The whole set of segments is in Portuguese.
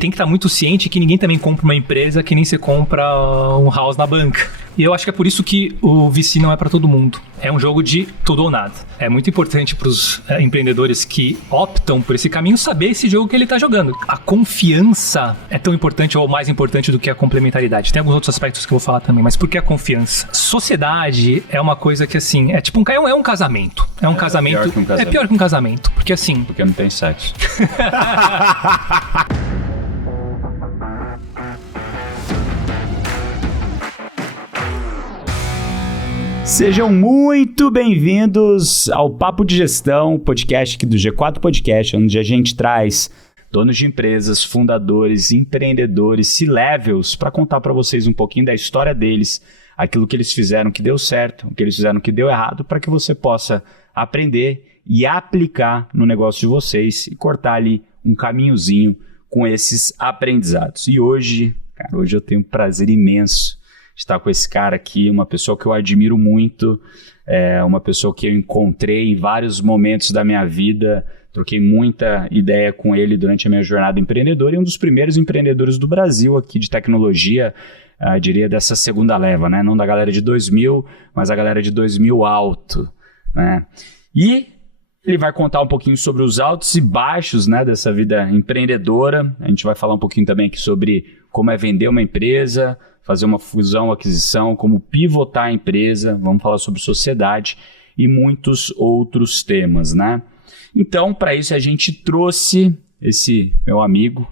tem que estar muito ciente que ninguém também compra uma empresa que nem você compra um house na banca. E eu acho que é por isso que o VC não é para todo mundo. É um jogo de tudo ou nada. É muito importante para os empreendedores que optam por esse caminho saber esse jogo que ele está jogando. A confiança é tão importante ou mais importante do que a complementaridade. Tem alguns outros aspectos que eu vou falar também, mas por que a confiança? Sociedade é uma coisa que, assim, é tipo é um casamento. É um casamento. Pior que um casamento. É pior que um casamento. Porque, assim... Porque não tem sexo. Sejam muito bem-vindos ao Papo de Gestão, podcast aqui do G4 Podcast, onde a gente traz donos de empresas, fundadores, empreendedores, C-levels, para contar para vocês um pouquinho da história deles, aquilo que eles fizeram que deu certo, o que eles fizeram que deu errado, para que você possa aprender e aplicar no negócio de vocês e cortar ali um caminhozinho com esses aprendizados. E hoje eu tenho um prazer imenso estar com esse cara aqui, uma pessoa que eu admiro muito, uma pessoa que eu encontrei em vários momentos da minha vida, troquei muita ideia com ele durante a minha jornada empreendedora e um dos primeiros empreendedores do Brasil aqui de tecnologia, diria dessa segunda leva, né? Não da galera de 2000, mas a galera de 2000 alto, né? E ele vai contar um pouquinho sobre os altos e baixos, né, dessa vida empreendedora. A gente vai falar um pouquinho também aqui sobre como é vender uma empresa, fazer uma fusão, aquisição, como pivotar a empresa, vamos falar sobre sociedade e muitos outros temas, né? Então, para isso a gente trouxe esse meu amigo,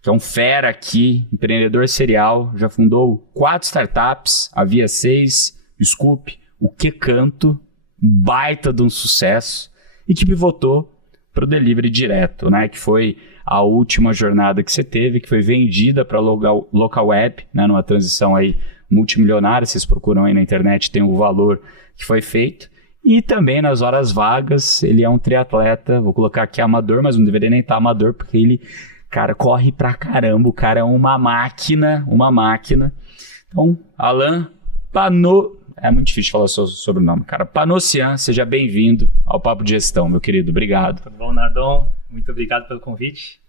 que é um fera aqui, empreendedor serial, já fundou 4 startups, a Via 6, o Scoop, o Que Canto, um baita de um sucesso, e que pivotou para o delivery direto, né? Que foi a última jornada que você teve, que foi vendida para local web, né? Numa transição aí multimilionária, vocês procuram aí na internet, tem o valor que foi feito. E também nas horas vagas, ele é um triatleta, vou colocar aqui amador, mas não deveria nem estar amador, porque ele, cara, corre pra caramba, o cara é uma máquina. Então, Alain é muito difícil falar sobre o nome, cara. Panossian, seja bem-vindo ao Papo de Gestão, meu querido. Obrigado. Tudo bom, Nardon? Muito obrigado pelo convite.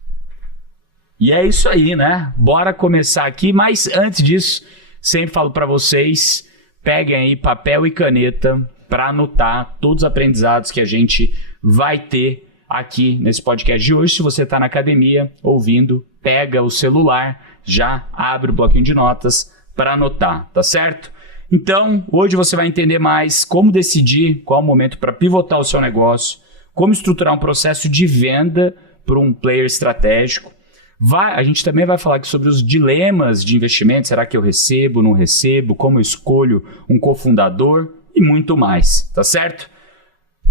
E é isso aí, né? Bora começar aqui, mas antes disso, sempre falo para vocês, peguem aí papel e caneta para anotar todos os aprendizados que a gente vai ter aqui nesse podcast de hoje. Se você está na academia ouvindo, pega o celular, já abre o bloquinho de notas para anotar, tá certo? Então, hoje você vai entender mais como decidir qual é o momento para pivotar o seu negócio, como estruturar um processo de venda para um player estratégico. A gente também vai falar aqui sobre os dilemas de investimento, será que eu recebo, não recebo, como eu escolho um cofundador e muito mais, tá certo?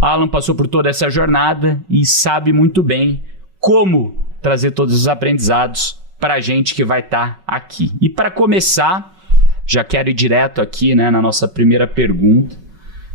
Alan passou por toda essa jornada e sabe muito bem como trazer todos os aprendizados para a gente que vai estar aqui. E para começar, já quero ir direto aqui, né, na nossa primeira pergunta,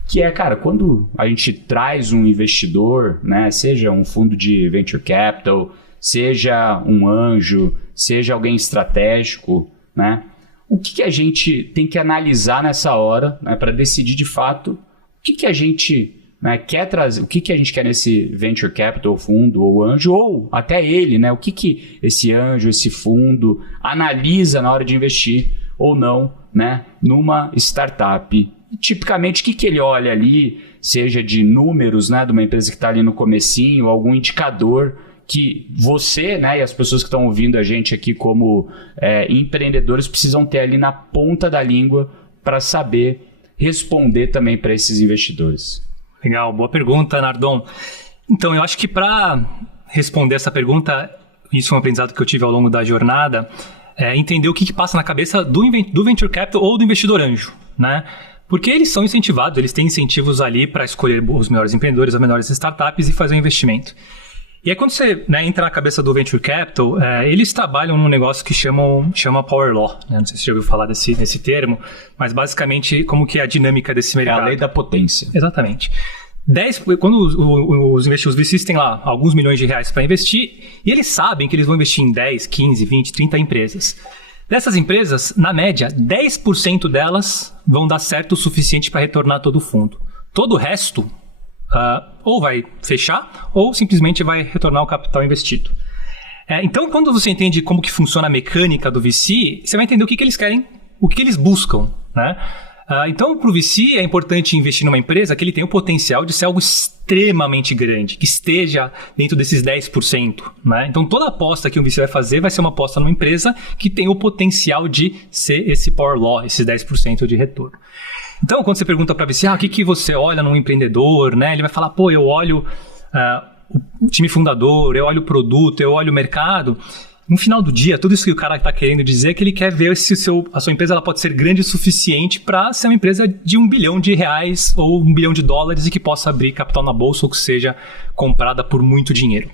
que é, cara, quando a gente traz um investidor, né, seja um fundo de venture capital, seja um anjo, seja alguém estratégico, né, o que a gente tem que analisar nessa hora, né, para decidir de fato o que a gente, né, quer trazer, o que a gente quer nesse venture capital, fundo ou anjo, ou até ele, né, o que esse anjo, esse fundo analisa na hora de investir ou não, né, numa startup. E, tipicamente, o que ele olha ali, seja de números, né, de uma empresa que está ali no comecinho, algum indicador que você, né, e as pessoas que estão ouvindo a gente aqui como empreendedores precisam ter ali na ponta da língua para saber responder também para esses investidores. Legal, boa pergunta, Nardon. Então, eu acho que para responder essa pergunta, isso é um aprendizado que eu tive ao longo da jornada, entender o que passa na cabeça do venture capital ou do investidor anjo, né? Porque eles são incentivados, eles têm incentivos ali para escolher os melhores empreendedores, as melhores startups e fazer um investimento. E aí quando você, né, entra na cabeça do venture capital, eles trabalham num negócio que chama Power Law, né? Não sei se você já ouviu falar desse termo, mas basicamente como que é a dinâmica desse mercado. É a lei da potência. Exatamente. Quando os VCs têm lá alguns milhões de reais para investir, e eles sabem que eles vão investir em 10, 15, 20, 30 empresas. Dessas empresas, na média, 10% delas vão dar certo o suficiente para retornar todo o fundo. Todo o resto ou vai fechar ou simplesmente vai retornar o capital investido. Então, quando você entende como que funciona a mecânica do VC, você vai entender o que eles querem, o que eles buscam, né? Então, para o VC, é importante investir numa empresa que ele tem o potencial de ser algo extremamente grande, que esteja dentro desses 10%. Né? Então, toda aposta que um VC vai fazer vai ser uma aposta numa empresa que tem o potencial de ser esse power law, esses 10% de retorno. Então, quando você pergunta para o VC, o que você olha num empreendedor, né? Ele vai falar, eu olho o time fundador, eu olho o produto, eu olho o mercado. No final do dia, tudo isso que o cara está querendo dizer é que ele quer ver se a sua empresa ela pode ser grande o suficiente para ser uma empresa de R$1 bilhão ou $1 bilhão e que possa abrir capital na bolsa ou que seja comprada por muito dinheiro.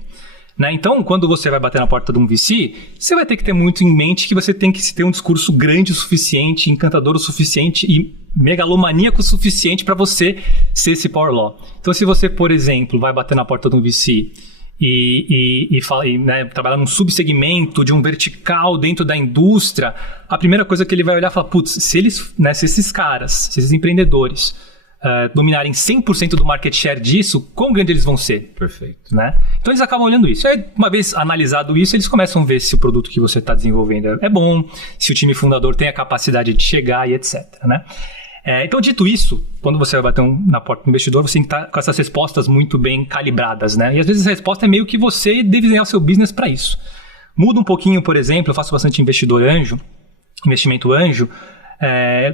Né? Então, quando você vai bater na porta de um VC, você vai ter que ter muito em mente que você tem que ter um discurso grande o suficiente, encantador o suficiente e megalomaníaco o suficiente para você ser esse power law. Então, se você, por exemplo, vai bater na porta de um VC e trabalhar num subsegmento de um vertical dentro da indústria, a primeira coisa que ele vai olhar e falar, se esses caras, se esses empreendedores dominarem 100% do market share disso, quão grande eles vão ser? Perfeito. Né? Então eles acabam olhando isso. Aí, uma vez analisado isso, eles começam a ver se o produto que você está desenvolvendo é bom, se o time fundador tem a capacidade de chegar e etc. Né? Então, dito isso, quando você vai bater na porta do investidor, você tem que estar com essas respostas muito bem calibradas, né? E às vezes a resposta é meio que você desenhar o seu business para isso. Muda um pouquinho, por exemplo, eu faço bastante investimento anjo.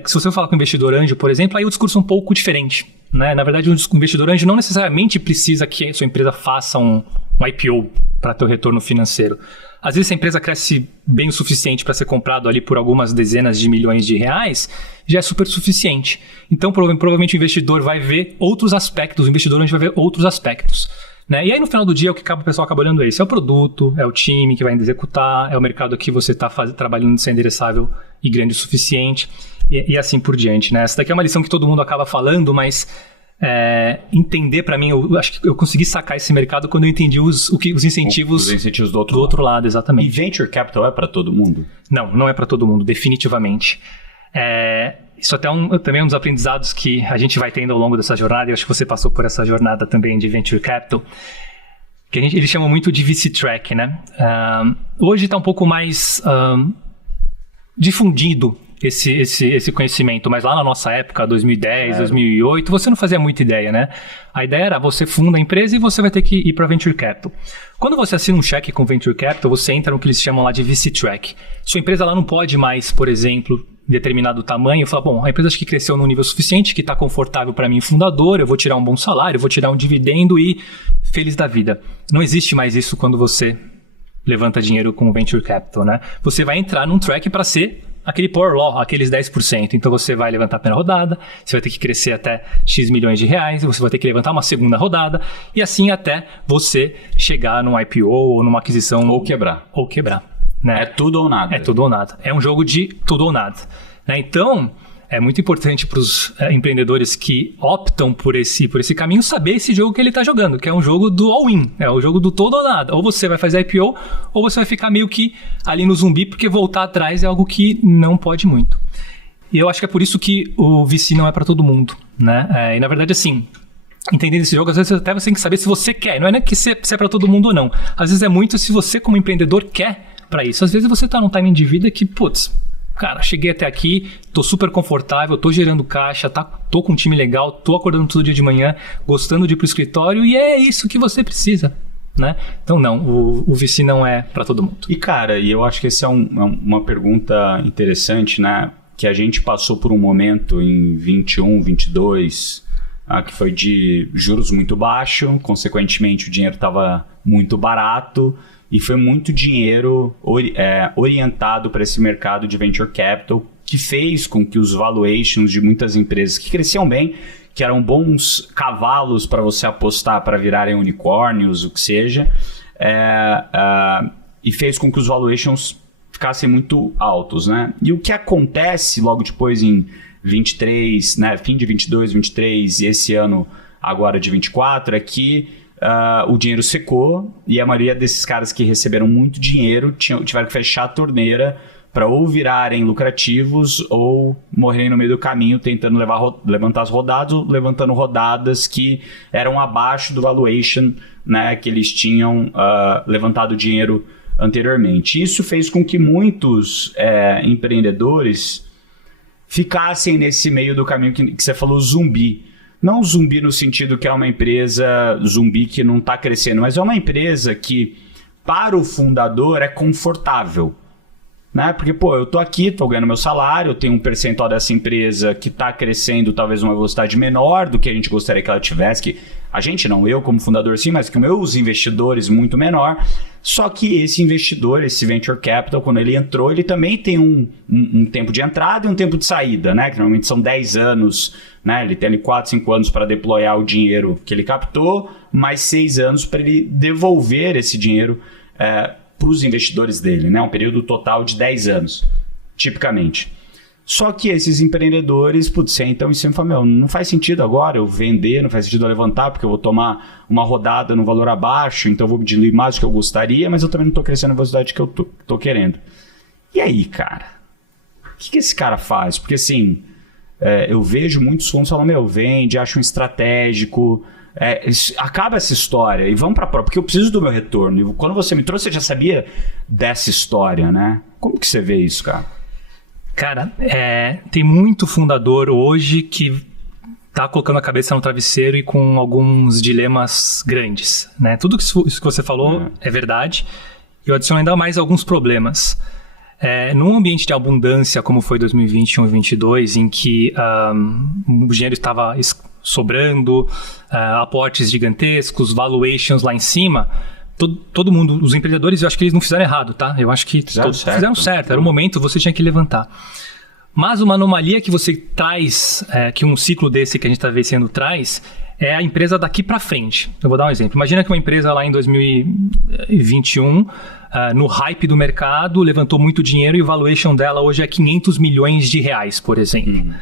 Se você falar com investidor anjo, por exemplo, aí o discurso é um pouco diferente. Né? Na verdade, o investidor anjo não necessariamente precisa que a sua empresa faça um IPO para ter o retorno financeiro. Às vezes, se a empresa cresce bem o suficiente para ser comprado ali por algumas dezenas de milhões de reais, já é super suficiente. Então, provavelmente o investidor vai ver outros aspectos, o investidor anjo vai ver outros aspectos. Né? E aí, no final do dia, o que o pessoal acaba olhando é isso. É o produto, é o time que vai executar, é o mercado que você está trabalhando de ser endereçável e grande o suficiente, e assim por diante. Né? Essa daqui é uma lição que todo mundo acaba falando, mas entender para mim, eu acho que eu consegui sacar esse mercado quando eu entendi os incentivos, do outro lado, exatamente. E venture capital é para todo mundo? Não é para todo mundo, definitivamente. Isso até também é um dos aprendizados que a gente vai tendo ao longo dessa jornada, e eu acho que você passou por essa jornada também de venture capital, que eles chamam muito de VC track, né? Hoje está um pouco mais difundido esse conhecimento, mas lá na nossa época, 2010, 2008, você não fazia muita ideia, né? A ideia era, você funda a empresa e você vai ter que ir para Venture Capital. Quando você assina um cheque com Venture Capital, você entra no que eles chamam lá de VC Track. Sua empresa lá não pode mais, por exemplo, determinado tamanho, falar, a empresa acho que cresceu num nível suficiente, que está confortável para mim, fundador, eu vou tirar um bom salário, eu vou tirar um dividendo e feliz da vida. Não existe mais isso quando você levanta dinheiro com Venture Capital, né? Você vai entrar num track para ser aquele power law, aqueles 10%. Então você vai levantar a primeira rodada, você vai ter que crescer até X milhões de reais, você vai ter que levantar uma segunda rodada, e assim até você chegar num IPO ou numa aquisição. Ou quebrar. Né? É tudo ou nada. É tudo ou nada. É um jogo de tudo ou nada. Né? Então, é muito importante para os empreendedores que optam por esse caminho saber esse jogo que ele está jogando, que é um jogo do all-in, é o jogo do todo ou nada. Ou você vai fazer IPO, ou você vai ficar meio que ali no zumbi, porque voltar atrás é algo que não pode muito. E eu acho que é por isso que o VC não é para todo mundo. Né? E na verdade, assim, entendendo esse jogo, às vezes até você tem que saber se você quer. Não é nem que se é para todo mundo ou não. Às vezes é muito se você, como empreendedor, quer para isso. Às vezes você está num timing de vida que, cara, cheguei até aqui, tô super confortável, tô gerando caixa, tô com um time legal, tô acordando todo dia de manhã, gostando de ir pro escritório, e é isso que você precisa, né? Então não, o VC não é para todo mundo. E cara, eu acho que essa é uma pergunta interessante, né? Que a gente passou por um momento em 21, 22, que foi de juros muito baixo, consequentemente o dinheiro estava muito barato, e foi muito dinheiro orientado para esse mercado de venture capital, que fez com que os valuations de muitas empresas que cresciam bem, que eram bons cavalos para você apostar para virarem unicórnios, o que seja, e fez com que os valuations ficassem muito altos. Né? E o que acontece logo depois em 23, né, fim de 22, 23 e esse ano agora de 24, é que o dinheiro secou e a maioria desses caras que receberam muito dinheiro tiveram que fechar a torneira para ou virarem lucrativos ou morrerem no meio do caminho tentando levantar as rodadas ou levantando rodadas que eram abaixo do valuation, né, que eles tinham levantado dinheiro anteriormente. Isso fez com que muitos empreendedores ficassem nesse meio do caminho que você falou, zumbi. Não zumbi no sentido que é uma empresa zumbi que não está crescendo, mas é uma empresa que, para o fundador, é confortável. Né? Porque, eu tô aqui, tô ganhando meu salário, eu tenho um percentual dessa empresa que tá crescendo talvez uma velocidade menor do que a gente gostaria que ela tivesse, que a gente não, eu como fundador sim, mas que meus investidores muito menor. Só que esse investidor, esse venture capital, quando ele entrou, ele também tem um tempo de entrada e um tempo de saída, né? Que normalmente são 10 anos, né? Ele tem ali 4, 5 anos para deployar o dinheiro que ele captou, mais 6 anos para ele devolver esse dinheiro para os investidores dele, né? Um período total de 10 anos, tipicamente. Só que esses empreendedores, sentam e sempre falam, não faz sentido agora eu vender, não faz sentido eu levantar, porque eu vou tomar uma rodada no valor abaixo, então eu vou diluir mais do que eu gostaria, mas eu também não estou crescendo na velocidade que eu tô querendo. E aí, cara? O que esse cara faz? Porque assim, eu vejo muitos fundos falando, vende, acha um estratégico... acaba essa história e vamos para a prova, porque eu preciso do meu retorno. E quando você me trouxe, você já sabia dessa história, né? Como que você vê isso, cara? Cara, tem muito fundador hoje que tá colocando a cabeça no travesseiro e com alguns dilemas grandes, né? Tudo isso que você falou é verdade. E eu adiciono ainda mais alguns problemas. Num ambiente de abundância, como foi 2021 e 2022, em que o dinheiro estava sobrando, aportes gigantescos, valuations lá em cima, todo mundo, os empreendedores, eu acho que eles não fizeram errado, tá? Eu acho que todos fizeram certo. Era o momento, você tinha que levantar. Mas uma anomalia que você traz, que um ciclo desse que a gente está vencendo traz, é a empresa daqui para frente. Eu vou dar um exemplo. Imagina que uma empresa lá em 2021, no hype do mercado, levantou muito dinheiro e o valuation dela hoje é 500 milhões de reais, por exemplo.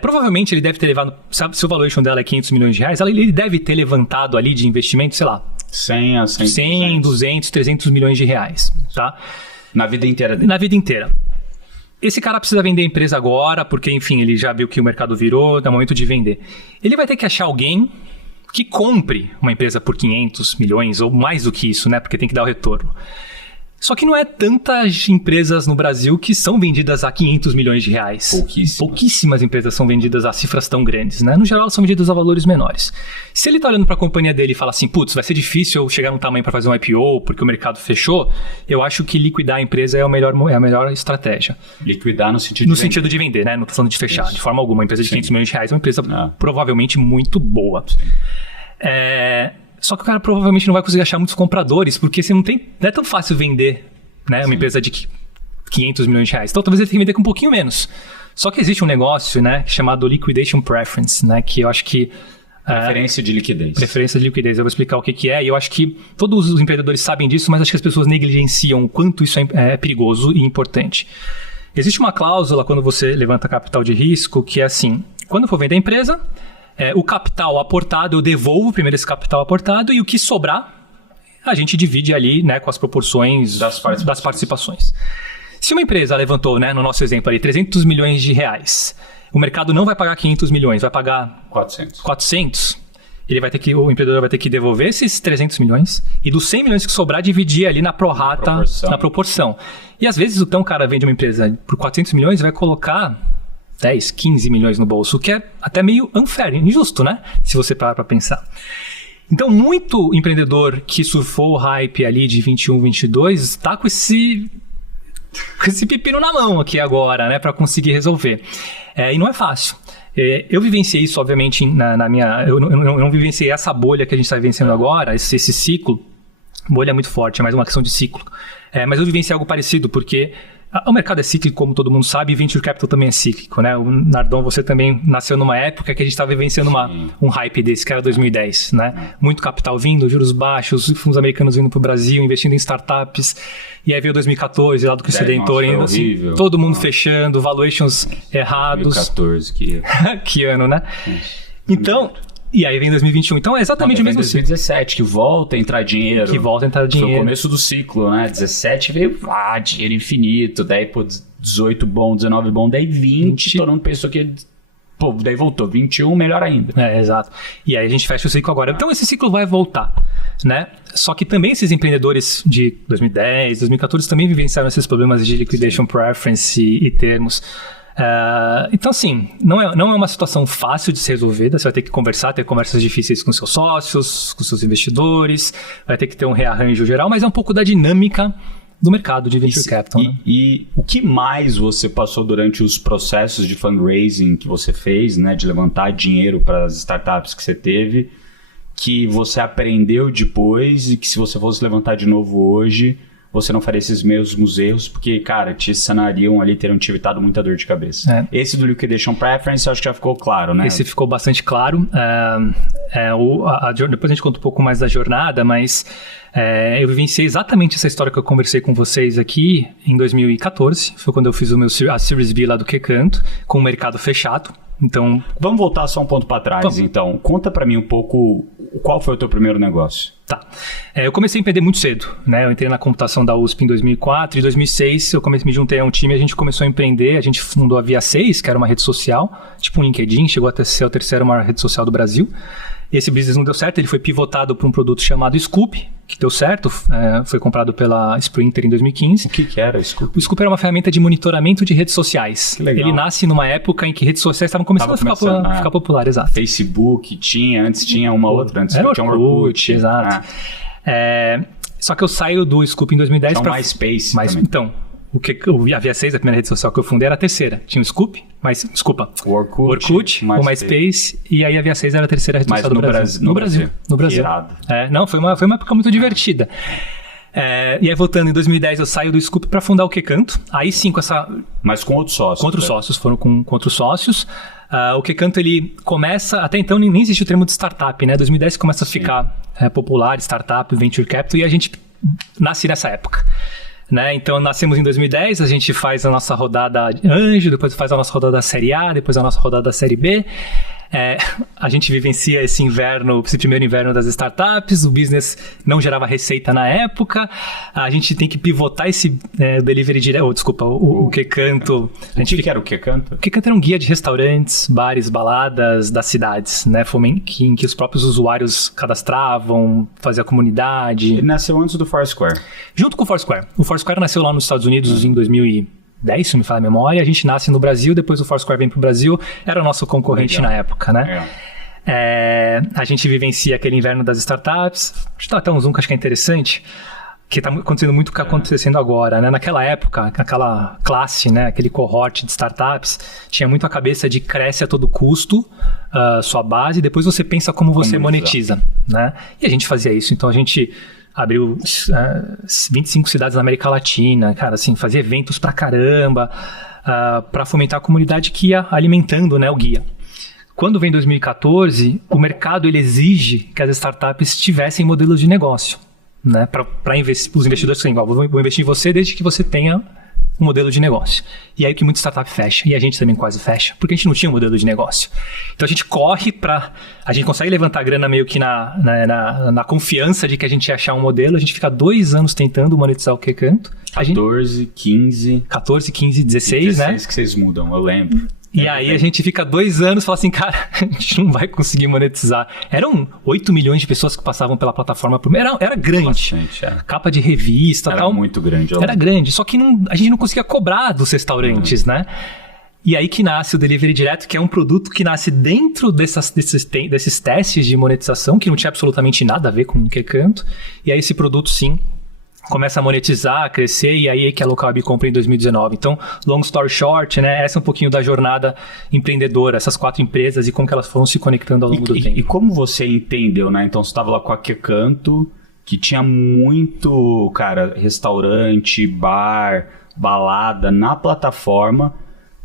Provavelmente ele deve ter levado, sabe, se o valuation dela é 500 milhões de reais, ele deve ter levantado ali de investimento, sei lá, 100, 200, 300 milhões de reais, tá? Na vida inteira dele. Na vida inteira. Esse cara precisa vender a empresa agora, porque, enfim, ele já viu que o mercado virou, é o momento de vender. Ele vai ter que achar alguém que compre uma empresa por 500 milhões, ou mais do que isso, né? Porque tem que dar o retorno. Só que não é tantas empresas no Brasil que são vendidas a 500 milhões de reais. Pouquíssimas empresas são vendidas a cifras tão grandes, né? No geral, elas são vendidas a valores menores. Se ele está olhando para a companhia dele e fala assim, vai ser difícil eu chegar num tamanho para fazer um IPO porque o mercado fechou, eu acho que liquidar a empresa é a melhor estratégia. Liquidar no sentido de vender. Sentido de vender, né? Não estou falando de fechar. Isso. De forma alguma, uma empresa de 500 milhões de reais é uma empresa provavelmente muito boa. Só que o cara provavelmente não vai conseguir achar muitos compradores, porque você não é tão fácil vender, né, uma empresa de 500 milhões de reais. Então talvez ele tenha que vender com um pouquinho menos. Só que existe um negócio, né, chamado Liquidation Preference, né, que eu acho que... Preferência de liquidez. Preferência de liquidez. Eu vou explicar o que é, e eu acho que todos os empreendedores sabem disso, mas acho que as pessoas negligenciam o quanto isso é perigoso e importante. Existe uma cláusula quando você levanta capital de risco, que é assim, quando eu for vender a empresa... o capital aportado, eu devolvo primeiro esse capital aportado e o que sobrar, a gente divide ali, né, com as proporções das participações. Se uma empresa levantou, né, no nosso exemplo ali, 300 milhões de reais, o mercado não vai pagar 500 milhões, vai pagar 400, o empreendedor vai ter que devolver esses 300 milhões e dos 100 milhões que sobrar, dividir ali na prorata, na proporção. E às vezes então o cara vende uma empresa por 400 milhões e vai colocar 10, 15 milhões no bolso, o que é até meio unfair, injusto, né? Se você parar para pensar. Então, muito empreendedor que surfou o hype ali de 21, 22, está com esse pepino na mão aqui agora, né? Para conseguir resolver. E não é fácil. Eu vivenciei isso, obviamente, na minha... Eu não vivenciei essa bolha que a gente está vivenciando agora, esse ciclo. Bolha é muito forte, é mais uma questão de ciclo. Mas eu vivenciei algo parecido, porque... O mercado é cíclico, como todo mundo sabe, e Venture Capital também é cíclico, né? O Nardon, você também nasceu numa época que a gente estava vivenciando um hype desse, que era 2010, né? Muito capital vindo, juros baixos, fundos americanos vindo para o Brasil, investindo em startups. E aí veio 2014, lá do Cristo Redentor, ainda assim, todo mundo fechando, valuations errados. 2014, que ano, né? Então... E aí vem 2021. Então é exatamente o mesmo ciclo. 2017, que volta a entrar dinheiro. Foi o começo do ciclo, né? 17 veio, dinheiro infinito. Daí, 18 bom, 19 bom, daí 20. Todo mundo pensou que ia Pô, daí voltou 21, melhor ainda. Exato. E aí a gente fecha o ciclo agora. Então esse ciclo vai voltar, né? Só que também esses empreendedores de 2010, 2014 também vivenciaram esses problemas de liquidation preference e termos. Então, assim, não é uma situação fácil de ser resolvida. Você vai ter que conversar, ter conversas difíceis com seus sócios, com seus investidores, vai ter que ter um rearranjo geral, mas é um pouco da dinâmica do mercado de venture capital. Né? E o que mais você passou durante os processos de fundraising que você fez, né, de levantar dinheiro para as startups que você teve, que você aprendeu depois e que se você fosse levantar de novo hoje, você não faria esses mesmos erros, porque, cara, te sanariam ali, teriam te evitado muita dor de cabeça. Esse do Liquidation Preference, eu acho que já ficou claro, né? Esse ficou bastante claro. Depois a gente conta um pouco mais da jornada, mas eu vivenciei exatamente essa história que eu conversei com vocês aqui em 2014. Foi quando eu fiz a Series B lá do QCanto, com o mercado fechado. Então, vamos voltar só um ponto para trás, então. Conta para mim um pouco qual foi o teu primeiro negócio. Tá. Eu comecei a empreender muito cedo, né? Eu entrei na computação da USP em 2004 e em 2006 eu me juntei a um time e a gente começou a empreender. A gente fundou a Via 6, que era uma rede social, tipo um LinkedIn, chegou a ser a terceira maior rede social do Brasil. Esse business não deu certo, ele foi pivotado para um produto chamado Scoop, que deu certo, foi comprado pela Sprinter em 2015. O que era o Scoop? O Scoop era uma ferramenta de monitoramento de redes sociais. Que legal. Ele nasce numa época em que redes sociais estavam começando a ficar popular, exato. Facebook antes tinha uma outra, antes tinha um Orkut. Exato. Só que eu saio do Scoop em 2010 para MySpace também. Então, a Via 6, a primeira rede social que eu fundei, era a terceira. Tinha o Scoop, o Orkut, o MySpace, e aí a Via 6 era a terceira rede social do Brasil. No Brasil. Não, foi uma época muito divertida. E aí, voltando, em 2010, eu saio do Scoop para fundar o QCanto. Aí sim, com essa... Mas com outros sócios. Com outros sócios, foram com outros sócios. O QCanto, ele começa... Até então, nem existe o termo de startup, né? 2010 começa a ficar popular, startup, venture capital, e a gente nasce nessa época. Né? Então, nascemos em 2010, a gente faz a nossa rodada anjo, depois faz a nossa rodada da Série A, depois a nossa rodada da Série B. A gente vivencia esse primeiro inverno das startups, o business não gerava receita na época, a gente tem que pivotar esse delivery direto, o QCanto. O que era o QCanto? O QCanto era um guia de restaurantes, bares, baladas das cidades, né? Em que os próprios usuários cadastravam, faziam a comunidade. Ele nasceu antes do Foursquare. Junto com o Foursquare. O Foursquare nasceu lá nos Estados Unidos em 2010, se não me fala a memória, a gente nasce no Brasil, depois o Foursquare vem pro Brasil, era o nosso concorrente na época, né? A gente vivencia aquele inverno das startups. Deixa eu dar até um zoom que acho que é interessante, que está acontecendo muito o que está acontecendo agora, né? Naquela época, aquela classe, né? Aquele cohort de startups, tinha muito a cabeça de cresce a todo custo, sua base, e depois você pensa como você monetiza, né? E a gente fazia isso, então a gente abriu 25 cidades na América Latina, cara, assim, fazia eventos pra caramba, para fomentar a comunidade que ia alimentando, né, o guia. Quando vem 2014, o mercado ele exige que as startups tivessem modelos de negócio, né, para os investidores assim, vou investir em você desde que você tenha um modelo de negócio. E aí que muita startup fecha, e a gente também quase fecha, porque a gente não tinha um modelo de negócio. Então a gente corre a gente consegue levantar grana meio que na confiança de que a gente ia achar um modelo, a gente fica 2 anos tentando monetizar o QCanto. 14, 15, 16, né? que vocês mudam, eu lembro. E aí a gente fica 2 anos e fala assim, cara, a gente não vai conseguir monetizar. Eram 8 milhões de pessoas que passavam pela plataforma por mês. Era grande. Bastante, Capa de revista, era tal. Muito grande. Era grande, só que a gente não conseguia cobrar dos restaurantes, né? E aí que nasce o Delivery Direto, que é um produto que nasce dentro desses testes de monetização, que não tinha absolutamente nada a ver com o QCanto. E aí esse produto, sim, começa a monetizar, a crescer, e aí é que a Localweb compra em 2019. Então, long story short, né, essa é um pouquinho da jornada empreendedora, essas 4 empresas e como que elas foram se conectando ao longo do tempo. E como você entendeu, né? Então, você estava lá com a QCanto, que tinha muito, cara, restaurante, bar, balada na plataforma.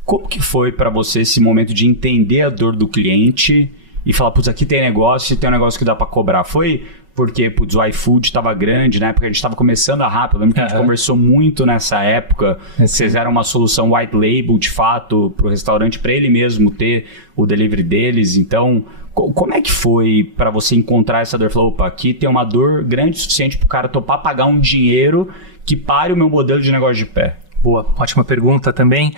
Como que foi para você esse momento de entender a dor do cliente e falar, putz, aqui tem negócio, tem um negócio que dá para cobrar? Foi porque, putz, o iFood estava grande, na época a gente estava começando a rápido. Eu lembro que a gente conversou muito nessa época. Vocês eram uma solução white label, de fato, para o restaurante, para ele mesmo ter o delivery deles. Então, como é que foi para você encontrar essa dor? Falou, opa, aqui tem uma dor grande o suficiente para o cara topar pagar um dinheiro que pare o meu modelo de negócio de pé. Boa, ótima pergunta também.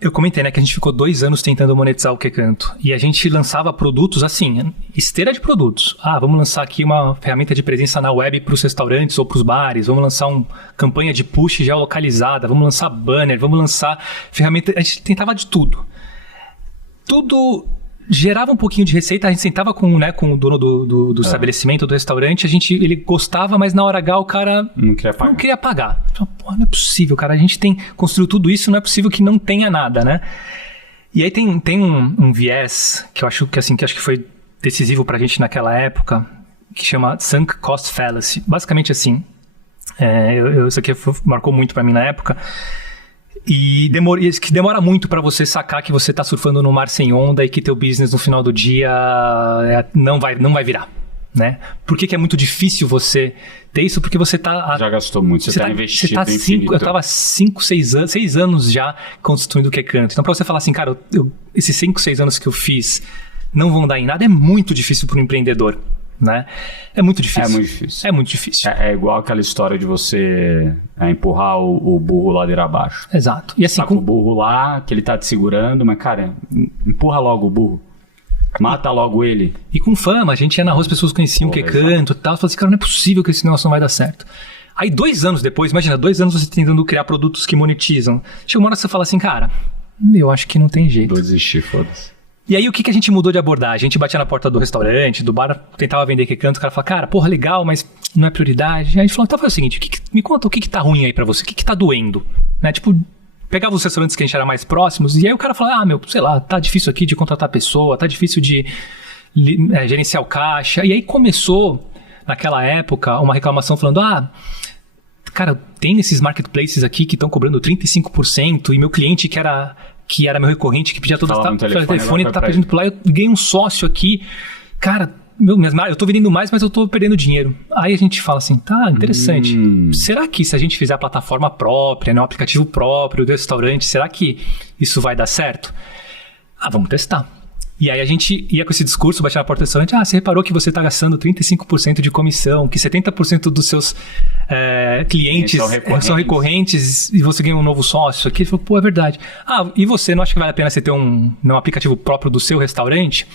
Eu comentei, né, que a gente ficou 2 anos tentando monetizar o Kekanto. E a gente lançava produtos assim, esteira de produtos. Vamos lançar aqui uma ferramenta de presença na web para os restaurantes ou para os bares. Vamos lançar uma campanha de push geolocalizada. Vamos lançar banner. Vamos lançar ferramenta... A gente tentava de tudo. Tudo gerava um pouquinho de receita. A gente sentava com o dono do estabelecimento, do restaurante. Ele gostava, mas na hora H o cara não queria pagar. Não é possível, cara. A gente construiu tudo isso, não é possível que não tenha nada, né? E aí tem um viés que eu acho que foi decisivo pra gente naquela época, que chama Sunk Cost Fallacy. Basicamente assim, isso aqui marcou muito pra mim na época. E que demora muito para você sacar que você tá surfando no mar sem onda e que teu business no final do dia não vai virar, né? Por que é muito difícil você ter isso? Porque você tá... Já gastou muito, você tá investindo infinito. Eu tava 6 anos já construindo o Kekanto. Então pra você falar assim, cara, esses 5, 6 anos que eu fiz não vão dar em nada, é muito difícil para um empreendedor, né? É muito difícil. É igual aquela história de você empurrar o burro ladeira abaixo. Exato. E assim, tá com o burro lá, que ele tá te segurando, mas cara, empurra logo o burro. Mata logo ele. E com fama, a gente ia na rua, as pessoas conheciam o Kekanto e tal. Você fala assim, cara, não é possível que esse negócio não vai dar certo. Aí 2 anos depois, imagina, 2 anos você tentando criar produtos que monetizam. Chega uma hora que você fala assim, cara, eu acho que não tem jeito. Vou desistir, foda-se. E aí, o que a gente mudou de abordagem? A gente batia na porta do restaurante, do bar, tentava vender Kekanto, o cara falava, cara, porra, legal, mas não é prioridade. Aí a gente falou, então faz o seguinte, me conta o que tá ruim aí pra você, o que tá doendo? Né? Tipo, pegava os restaurantes que a gente era mais próximos, e aí o cara falava, sei lá, tá difícil aqui de contratar pessoa, tá difícil de gerenciar o caixa. E aí começou, naquela época, uma reclamação falando, cara, tem esses marketplaces aqui que estão cobrando 35%, e meu cliente que era meu recorrente, que pedia todas as telefone, tá pedindo por lá, eu ganhei um sócio aqui, cara, eu tô vendendo mais, mas eu tô perdendo dinheiro. Aí a gente fala assim, tá, interessante. Será que se a gente fizer a plataforma própria, né, o aplicativo próprio do restaurante, será que isso vai dar certo? Vamos testar. E aí a gente ia com esse discurso, baixar na porta do restaurante, você reparou que você está gastando 35% de comissão, que 70% dos seus clientes são recorrentes e você ganha um novo sócio. Aqui ele falou, pô, é verdade. E você não acha que vale a pena você ter um aplicativo próprio do seu restaurante?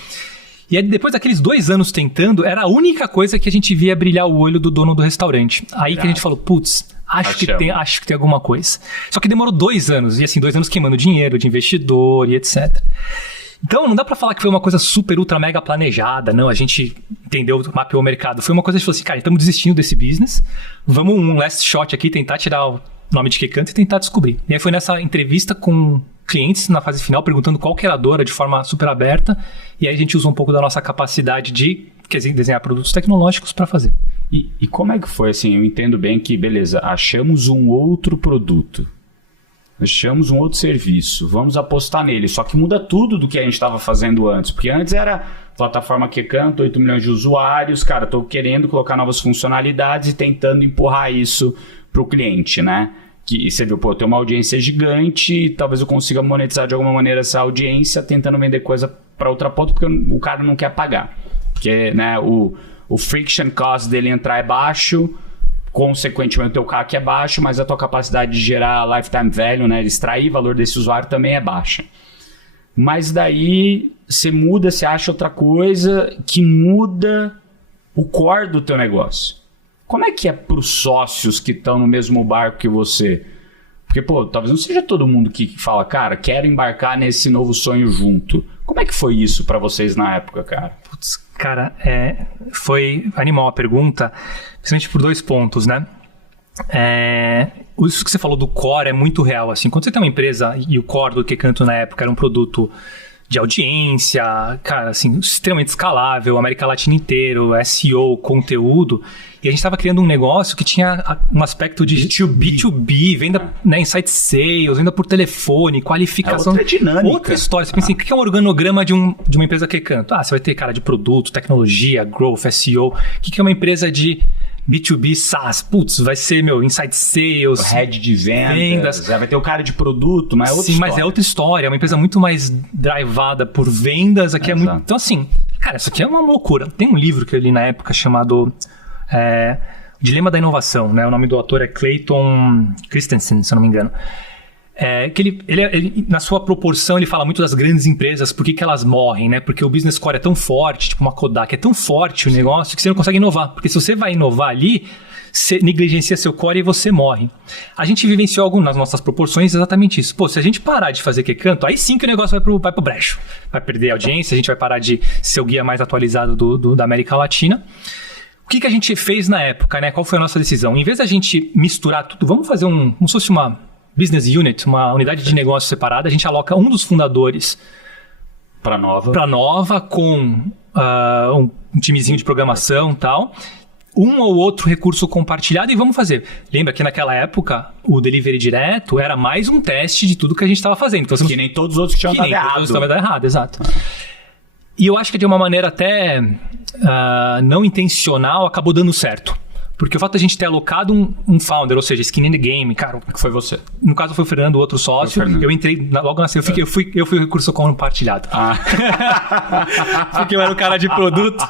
E aí depois daqueles 2 anos tentando, era a única coisa que a gente via brilhar o olho do dono do restaurante. Aí que a gente falou, putz, acho que tem alguma coisa. Só que demorou 2 anos, e assim, 2 anos queimando dinheiro de investidor e etc. Então, não dá pra falar que foi uma coisa super, ultra, mega planejada, não. A gente entendeu, mapeou o mercado. Foi uma coisa que a gente falou assim, cara, estamos desistindo desse business. Vamos um last shot aqui, tentar tirar o nome de Kekanto e tentar descobrir. E aí foi nessa entrevista com clientes na fase final, perguntando qual que era a dor de forma super aberta. E aí a gente usou um pouco da nossa capacidade de desenhar produtos tecnológicos para fazer. E como é que foi, assim, eu entendo bem que, beleza, achamos um outro produto. Achamos um outro serviço, vamos apostar nele. Só que muda tudo do que a gente estava fazendo antes. Porque antes era plataforma Kekanto, 8 milhões de usuários. Cara, estou querendo colocar novas funcionalidades e tentando empurrar isso para o cliente, né? Que você viu, tem uma audiência gigante, talvez eu consiga monetizar de alguma maneira essa audiência tentando vender coisa para outra ponta, porque o cara não quer pagar. Porque, né, o friction cost dele entrar é baixo, consequentemente o teu CAC é baixo, mas a tua capacidade de gerar lifetime value, né, de extrair valor desse usuário também é baixa. Mas daí você muda, você acha outra coisa que muda o core do teu negócio. Como é que é para os sócios que estão no mesmo barco que você? Porque, talvez não seja todo mundo que fala, cara, quero embarcar nesse novo sonho junto. Como é que foi isso para vocês na época, cara? Putz, cara, foi animal a pergunta, principalmente por 2 pontos, né? Isso que você falou do core é muito real, assim. Quando você tem uma empresa e o core do Kekanto na época era um produto de audiência, cara, assim, extremamente escalável, América Latina inteiro, SEO, conteúdo, e a gente estava criando um negócio que tinha um aspecto de B2B, venda, né, inside sales, venda por telefone, qualificação. Outra dinâmica. Outra história. Você pensa assim, o que é um organograma de uma empresa Kekanto? Você vai ter cara de produto, tecnologia, growth, SEO. O que é uma empresa de B2B SaaS? Putz, vai ser, inside sales. Head de vendas. Vai ter o cara de produto, mas é outra história. Mas é outra história. É uma empresa muito mais drivada por vendas. Aqui é muito... Então, assim, cara, isso aqui é uma loucura. Tem um livro que eu li na época chamado Dilema da Inovação, né? O nome do autor é Clayton Christensen, se eu não me engano. que ele, na sua proporção, ele fala muito das grandes empresas, por que elas morrem, né? Porque o business core é tão forte, tipo uma Kodak, é tão forte o negócio que você não consegue inovar. Porque se você vai inovar ali, você negligencia seu core e você morre. A gente vivenciou algo nas nossas proporções exatamente isso. Pô, se a gente parar de fazer canto, aí sim que o negócio vai pro brecho. Vai perder audiência, a gente vai parar de ser o guia mais atualizado da América Latina. O que a gente fez na época, né? Qual foi a nossa decisão? Em vez da gente misturar tudo, vamos fazer como se fosse uma business unit, uma unidade de negócio separada, a gente aloca um dos fundadores para nova com um timezinho de programação e tal, um ou outro recurso compartilhado e vamos fazer. Lembra que naquela época o delivery direto era mais um teste de tudo que a gente estava fazendo. Então, que nem todos os outros tinham dado errado. Todos dado errado, exato. E eu acho que de uma maneira até não intencional acabou dando certo. Porque o fato de a gente ter alocado um founder, ou seja, skin in the game, cara... Que foi você. No caso foi o Fernando, o outro sócio. Eu entrei, logo nasceu, eu fui o recurso compartilhado. Porque eu era o cara de produto.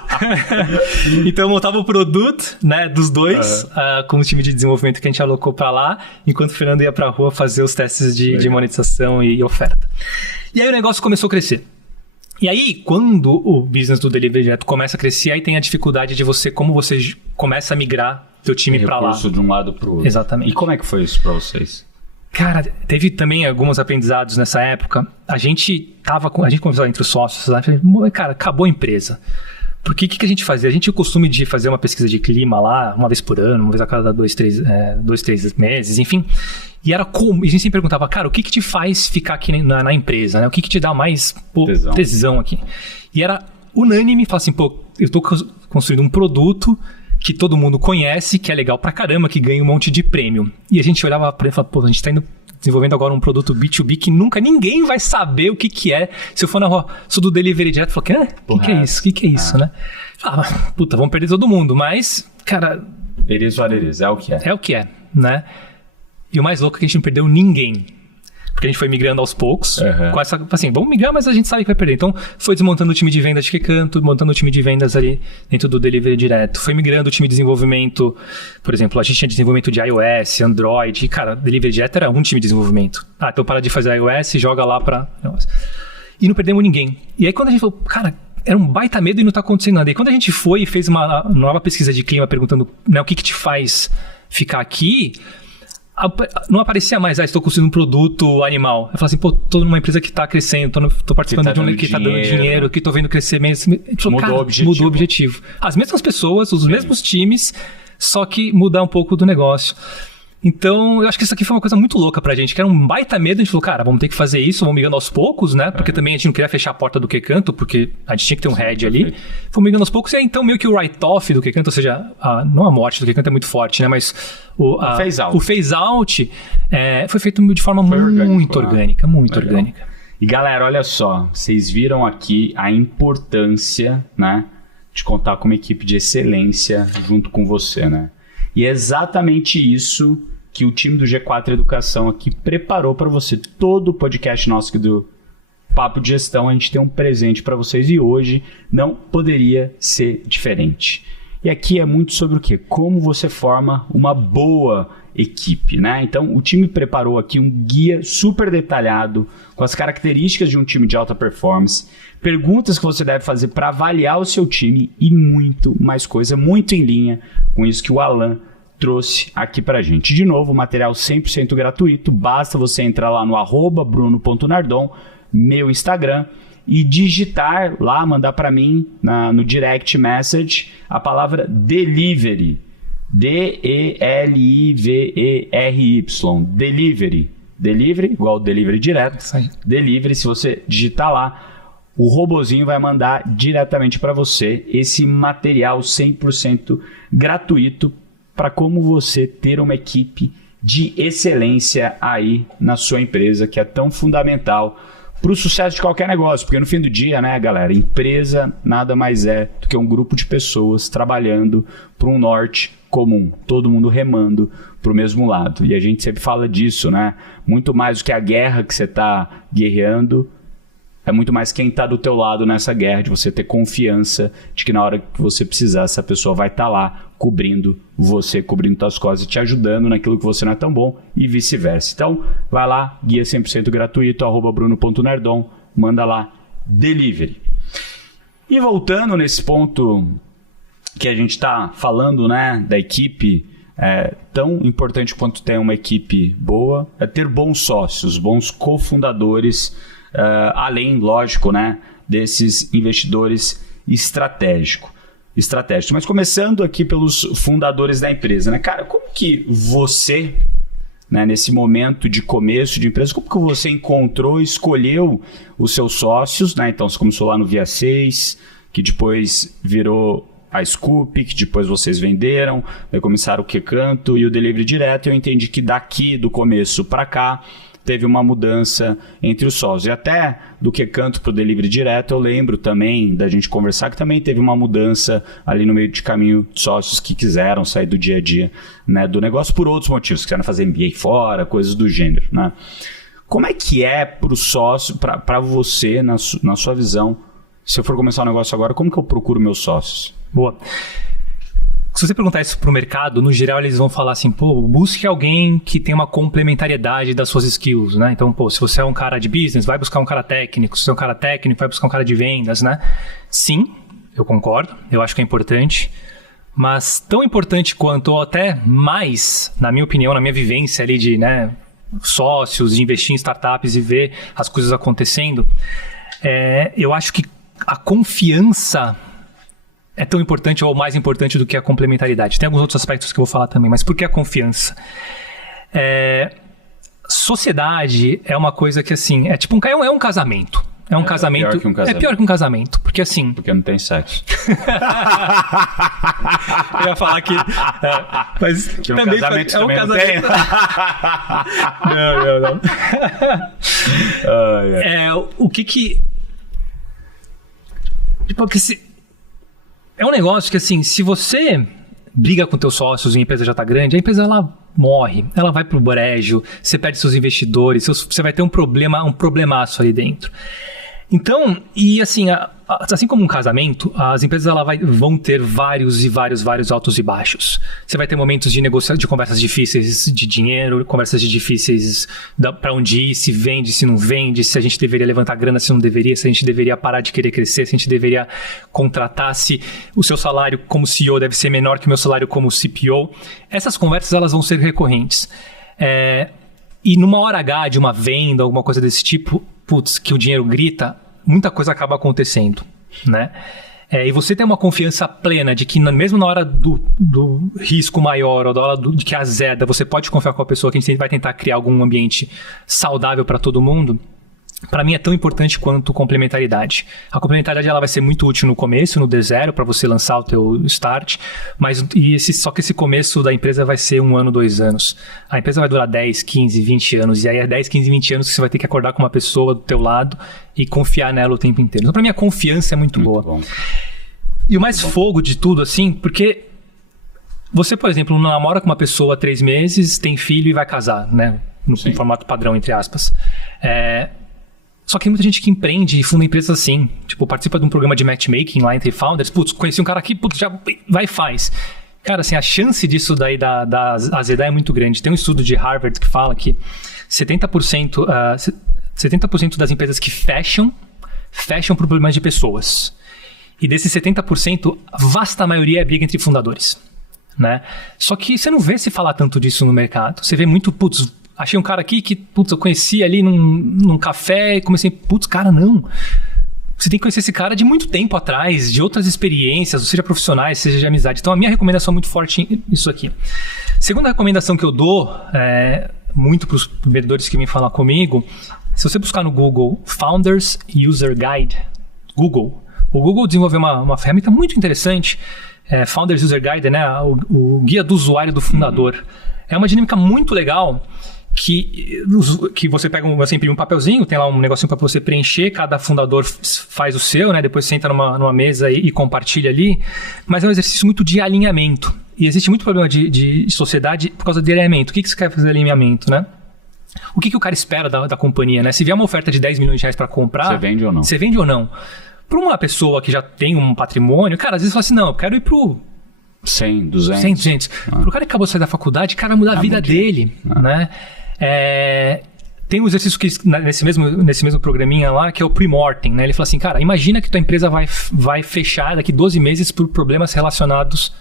Então eu montava o produto, né, dos dois, com o time de desenvolvimento que a gente alocou para lá, enquanto o Fernando ia pra rua fazer os testes de monetização e oferta. E aí o negócio começou a crescer. E aí, quando o business do delivery direto começa a crescer, aí tem a dificuldade de como você começa a migrar teu time para lá. Recurso de um lado para o outro. Exatamente. E como é que foi isso para vocês? Cara, teve também alguns aprendizados nessa época. A gente conversava entre os sócios lá, e falei, cara, acabou a empresa. Porque o que a gente fazia? A gente tinha o costume de fazer uma pesquisa de clima lá, uma vez por ano, uma vez a cada 2-3 meses, enfim. E era como. A gente sempre perguntava, cara, o que te faz ficar aqui na empresa, né? O que te dá mais tesão aqui? E era unânime, falar assim, pô, eu tô construindo um produto que todo mundo conhece, que é legal pra caramba, que ganha um monte de prêmio. E a gente olhava pra ele e falava, pô, a gente tá desenvolvendo agora um produto B2B que nunca ninguém vai saber o que é. Se eu for na rua, sou do delivery direto, eu falo, o que é isso? O que é isso, né? Falava, puta, vamos perder todo mundo, mas, cara... é o que é. É o que é, né? E o mais louco é que a gente não perdeu ninguém. Porque a gente foi migrando aos poucos. Com essa, assim, vamos migrar, mas a gente sabe que vai perder. Então, foi desmontando o time de vendas de Quecanto, montando o time de vendas ali dentro do delivery direto. Foi migrando o time de desenvolvimento. Por exemplo, a gente tinha desenvolvimento de iOS, Android. E, cara, delivery direto era um time de desenvolvimento. Então para de fazer iOS e joga lá pra... E não perdemos ninguém. E aí, quando a gente falou, cara, era um baita medo e não tá acontecendo nada. E quando a gente foi e fez uma nova pesquisa de clima perguntando, né, o que te faz ficar aqui... Não aparecia mais, estou construindo um produto animal. Eu falava assim, pô, tô numa empresa que tá crescendo, tô participando de um que tá dando dinheiro, que tô vendo crescer mesmo. Mudou o objetivo. As mesmas pessoas, os mesmos times, só que mudar um pouco do negócio. Então, eu acho que isso aqui foi uma coisa muito louca pra gente, que era um baita medo. A gente falou, cara, vamos ter que fazer isso, vamos migrando aos poucos, né? Porque também a gente não queria fechar a porta do Quecanto, porque a gente tinha que ter um head ali. Fomos migrando aos poucos, e aí então meio que o write-off do Quecanto, ou seja, não a morte do Quecanto é muito forte, né? Mas o phase-out foi feito de forma muito orgânica. E galera, olha só, vocês viram aqui a importância, né, de contar com uma equipe de excelência junto com você, né? E é exatamente isso que o time do G4 Educação aqui preparou para você. Todo o podcast nosso aqui do Papo de Gestão, a gente tem um presente para vocês e hoje não poderia ser diferente. E aqui é muito sobre o quê? Como você forma uma boa equipe, né? Então, o time preparou aqui um guia super detalhado com as características de um time de alta performance, perguntas que você deve fazer para avaliar o seu time e muito mais coisa, muito em linha com isso que o Alan trouxe aqui pra gente. De novo, material 100% gratuito, basta você entrar lá no @bruno.nardon, meu Instagram, e digitar lá, mandar para mim no direct message a palavra delivery, delivery, delivery, igual delivery direto, delivery, se você digitar lá, o robozinho vai mandar diretamente para você esse material 100% gratuito para como você ter uma equipe de excelência aí na sua empresa, que é tão fundamental para o sucesso de qualquer negócio. Porque no fim do dia, né, galera, empresa nada mais é do que um grupo de pessoas trabalhando para um norte comum, todo mundo remando para o mesmo lado. E a gente sempre fala disso, né? Muito mais do que a guerra que você está guerreando, é muito mais quem está do teu lado nessa guerra, de você ter confiança de que na hora que você precisar, essa pessoa vai estar lá cobrindo você, cobrindo tuas costas e te ajudando naquilo que você não é tão bom e vice-versa. Então, vai lá, guia 100% gratuito, @bruno.nardon, manda lá, delivery. E voltando nesse ponto que a gente está falando, né, da equipe, tão importante quanto ter uma equipe boa, é ter bons sócios, bons cofundadores, além, lógico, né, desses investidores estratégicos. Mas começando aqui pelos fundadores da empresa, né, cara, como que você, né, nesse momento de começo de empresa, como que você encontrou e escolheu os seus sócios, né? Então, você começou lá no Via 6, que depois virou a Scoop, que depois vocês venderam, aí começaram o QCanto e o Delivery Direto. Eu entendi que daqui, do começo para cá, teve uma mudança entre os sócios. E até do QCanto para o Delivery Direto, eu lembro também da gente conversar que também teve uma mudança ali no meio de caminho de sócios que quiseram sair do dia a dia, né, do negócio por outros motivos, quiseram fazer MBA fora, coisas do gênero, né? Como é que é para o sócio, para você, na sua visão, se eu for começar um negócio agora, como que eu procuro meus sócios? Boa. Se você perguntar isso para o mercado, no geral eles vão falar assim, pô, busque alguém que tenha uma complementariedade das suas skills, né? Então, pô, se você é um cara de business, vai buscar um cara técnico. Se você é um cara técnico, vai buscar um cara de vendas, né? Sim, eu concordo, eu acho que é importante. Mas tão importante quanto, ou até mais, na minha opinião, na minha vivência ali de, né, sócios, de investir em startups e ver as coisas acontecendo, eu acho que a confiança é tão importante ou mais importante do que a complementaridade. Tem alguns outros aspectos que eu vou falar também, mas por que a confiança? Sociedade é uma coisa que, assim, é tipo é um casamento. É um casamento. Pior que um casamento. É pior que um casamento, porque assim... Porque não tem sexo. Eu ia falar que... mas que também casamento é um também casamento. Não. O que... Tipo, é um negócio que, assim, se você briga com teus sócios e a empresa já está grande, a empresa, ela morre, ela vai pro brejo, você perde seus investidores, você vai ter um problemaço ali dentro. Então, e assim, assim como um casamento, as empresas vão ter vários altos e baixos. Você vai ter momentos de de conversas difíceis de dinheiro, conversas difíceis para onde ir, se vende, se não vende, se a gente deveria levantar grana, se não deveria, se a gente deveria parar de querer crescer, se a gente deveria contratar, se o seu salário como CEO deve ser menor que o meu salário como CPO. Essas conversas, elas vão ser recorrentes. E numa hora H de uma venda, alguma coisa desse tipo, que o dinheiro grita, muita coisa acaba acontecendo, né? E você tem uma confiança plena de que mesmo na hora do risco maior ou da hora de que azeda, você pode confiar com a pessoa que a gente vai tentar criar algum ambiente saudável para todo mundo. Para mim é tão importante quanto complementaridade. A complementaridade, ela vai ser muito útil no começo, no D0, para você lançar o teu start, mas só que esse começo da empresa vai ser 1 ano, 2 anos. A empresa vai durar 10, 15, 20 anos, e aí é 10, 15, 20 anos que você vai ter que acordar com uma pessoa do teu lado e confiar nela o tempo inteiro. Então, para mim, a confiança é muito boa. Bom. E o mais fogo de tudo, assim, porque você, por exemplo, namora com uma pessoa há 3 meses, tem filho e vai casar, né? No formato padrão, entre aspas. Só que tem muita gente que empreende e funda empresas assim. Tipo, participa de um programa de matchmaking lá entre founders. Conheci um cara aqui, já vai e faz. Cara, assim, a chance disso daí da azedar é muito grande. Tem um estudo de Harvard que fala que 70% das empresas que fecham por problemas de pessoas. E desses 70%, a vasta maioria é briga entre fundadores, né? Só que você não vê se falar tanto disso no mercado. Você vê muito, achei um cara aqui que, eu conheci ali num café e comecei, cara, não. Você tem que conhecer esse cara de muito tempo atrás, de outras experiências, seja profissionais, seja de amizade. Então, a minha recomendação é muito forte nisso aqui. Segunda recomendação que eu dou, muito para os vendedores que vêm falar comigo, se você buscar no Google Founders User Guide, o Google desenvolveu uma ferramenta muito interessante, Founders User Guide, né? O guia do usuário do fundador. É uma dinâmica muito legal que você você imprime um papelzinho, tem lá um negocinho para você preencher, cada fundador faz o seu, né? Depois senta numa mesa e compartilha ali, mas é um exercício muito de alinhamento. E existe muito problema de sociedade por causa de alinhamento. O que você quer fazer alinhamento, né? O que o cara espera da companhia, né? Se vier uma oferta de 10 milhões de reais para comprar... Você vende ou não? Para uma pessoa que já tem um patrimônio, cara, às vezes fala assim, não, eu quero ir pro 100, 200. 100, 200. Pro cara que acabou de sair da faculdade, cara, vai mudar a vida dele, né? Tem um exercício que nesse mesmo programinha lá, que é o pre-mortem, né? Ele fala assim, cara, imagina que tua empresa vai fechar daqui 12 meses por problemas relacionados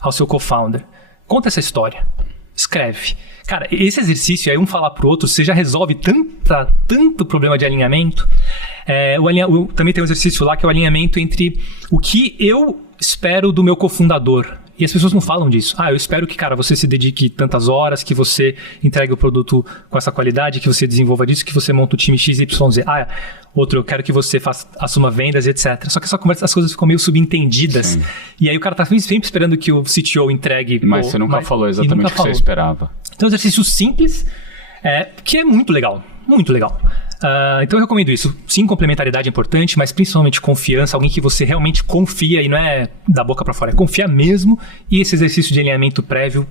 ao seu co-founder. Conta essa história. Escreve. Cara, esse exercício, aí um falar pro outro, você já resolve tanto problema de alinhamento. Também tem um exercício lá que é o alinhamento entre o que eu espero do meu cofundador. E as pessoas não falam disso. Eu espero que, cara, você se dedique tantas horas, que você entregue o produto com essa qualidade, que você desenvolva disso, que você monta o time XYZ. Outro, eu quero que você assuma vendas, etc. Só que essa conversa, as coisas ficam meio subentendidas. Sim. E aí o cara tá sempre esperando que o CTO entregue... Mas você nunca falou exatamente o que você esperava. Então é um exercício simples, que é muito legal. Muito legal. Então eu recomendo isso. Sim, complementariedade é importante, mas principalmente confiança, alguém que você realmente confia e não é da boca pra fora, é confiar mesmo. E esse exercício de alinhamento prévio,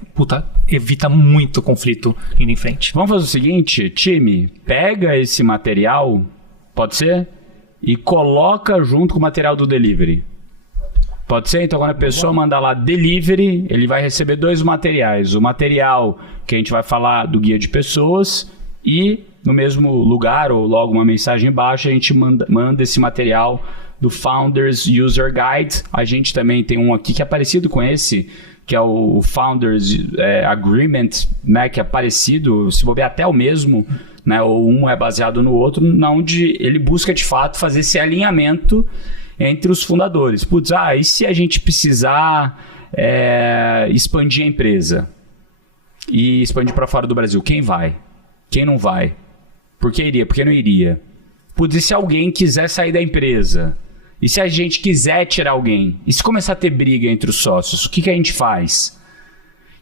evita muito conflito indo em frente. Vamos fazer o seguinte, time, pega esse material, pode ser? E coloca junto com o material do delivery. Pode ser? Então, quando a pessoa mandar lá delivery, ele vai receber 2 materiais. O material que a gente vai falar do guia de pessoas e no mesmo lugar, ou logo uma mensagem embaixo, a gente manda esse material do Founders User Guide. A gente também tem um aqui que é parecido com esse, que é o Founders Agreement, né, que é parecido, se bobear até o mesmo, né, ou um é baseado no outro, onde ele busca de fato fazer esse alinhamento entre os fundadores. E se a gente precisar expandir a empresa e expandir para fora do Brasil, quem vai? Quem não vai? Por que iria? Por que não iria? E se alguém quiser sair da empresa? E se a gente quiser tirar alguém? E se começar a ter briga entre os sócios? O que a gente faz?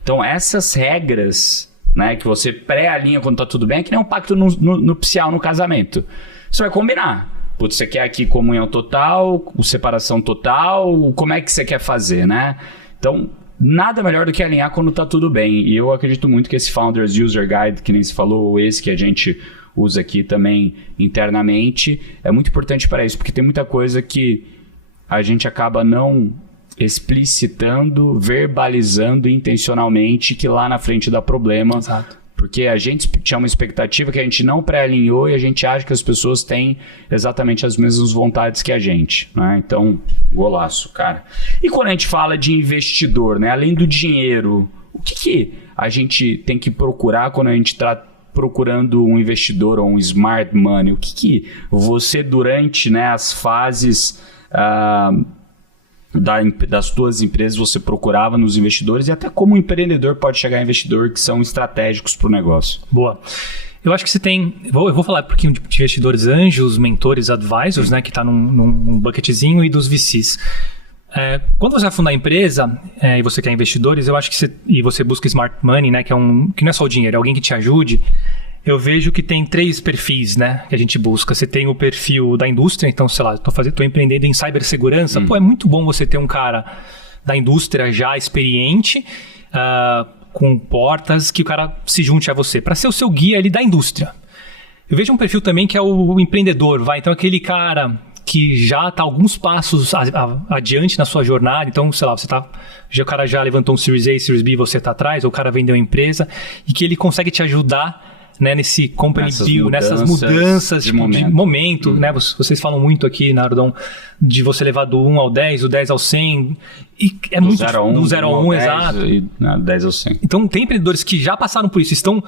Então, essas regras, né, que você pré-alinha quando tá tudo bem, é que nem um pacto nupcial no casamento. Você vai combinar. Você quer aqui comunhão total, separação total, como é que você quer fazer, né? Então, nada melhor do que alinhar quando tá tudo bem. E eu acredito muito que esse Founders User Guide, que nem se falou, ou esse que a gente usa aqui também internamente, é muito importante para isso, porque tem muita coisa que a gente acaba não explicitando, verbalizando intencionalmente, que lá na frente dá problema. Exato. Porque a gente tinha uma expectativa que a gente não pré-alinhou e a gente acha que as pessoas têm exatamente as mesmas vontades que a gente, né? Então, golaço, cara. E quando a gente fala de investidor, né? Além do dinheiro, o que a gente tem que procurar quando a gente está procurando um investidor ou um smart money? O que você, durante, né, as fases das tuas empresas, você procurava nos investidores, e até como empreendedor pode chegar a investidor que são estratégicos para o negócio? Boa. Eu acho que você tem... Eu vou falar um pouquinho de investidores anjos, mentores, advisors, né, que está num bucketzinho, e dos VCs. Quando você vai fundar a empresa e você quer investidores, eu acho que você busca smart money, né, que não é só o dinheiro, é alguém que te ajude. Eu vejo que tem 3 perfis, né, que a gente busca. Você tem o perfil da indústria, então, sei lá, tô empreendendo em cibersegurança. É muito bom você ter um cara da indústria já experiente, com portas, que o cara se junte a você, para ser o seu guia ali da indústria. Eu vejo um perfil também que é o empreendedor, então aquele cara que já está alguns passos adiante na sua jornada. Então, sei lá, o cara já levantou um Series A, Series B, você está atrás, ou o cara vendeu a empresa, e que ele consegue te ajudar, né, nesse company build, nessas mudanças de momento, né? Vocês falam muito aqui, Nardon, de você levar do 1 ao 10, do 10 ao 100, e é do muito 0 a 1, do 0 a 1, exato. E 10 ao 100. Então, tem empreendedores que já passaram por isso, estão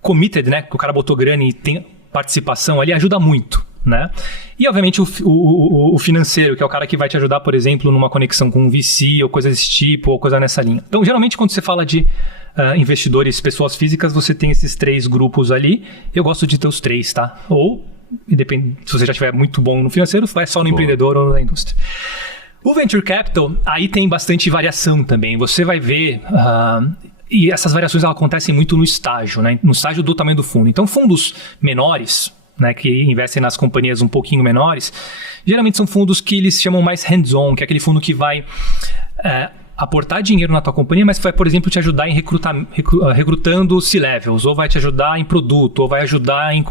committed, né? Que o cara botou grana e tem participação ali, ajuda muito, né? E, obviamente, o financeiro, que é o cara que vai te ajudar, por exemplo, numa conexão com um VC ou coisa desse tipo, ou coisa nessa linha. Então, geralmente, quando você fala de investidores, pessoas físicas, você tem esses 3 grupos ali. Eu gosto de ter os 3, tá? Ou, se você já estiver muito bom no financeiro, vai só no empreendedor ou na indústria. O Venture Capital, aí tem bastante variação também. Você vai ver... e essas variações elas acontecem muito no estágio, né? No estágio do tamanho do fundo. Então, fundos menores, né, que investem nas companhias um pouquinho menores, geralmente são fundos que eles chamam mais hands-on, que é aquele fundo que vai aportar dinheiro na tua companhia, mas vai, por exemplo, te ajudar em recrutando C-levels, ou vai te ajudar em produto, ou vai ajudar em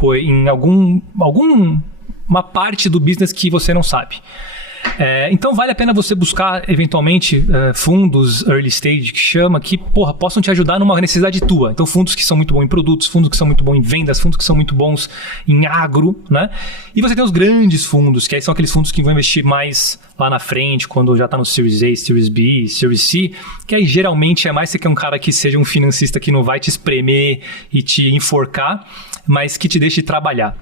alguma parte do business que você não sabe. Então vale a pena você buscar, eventualmente, fundos early stage, que chama, que, possam te ajudar numa necessidade tua. Então fundos que são muito bons em produtos, fundos que são muito bons em vendas, fundos que são muito bons em agro, né? E você tem os grandes fundos, que aí são aqueles fundos que vão investir mais lá na frente, quando já está no Series A, Series B, Series C, que aí geralmente é mais você quer um cara que seja um financista que não vai te espremer e te enforcar, mas que te deixe trabalhar.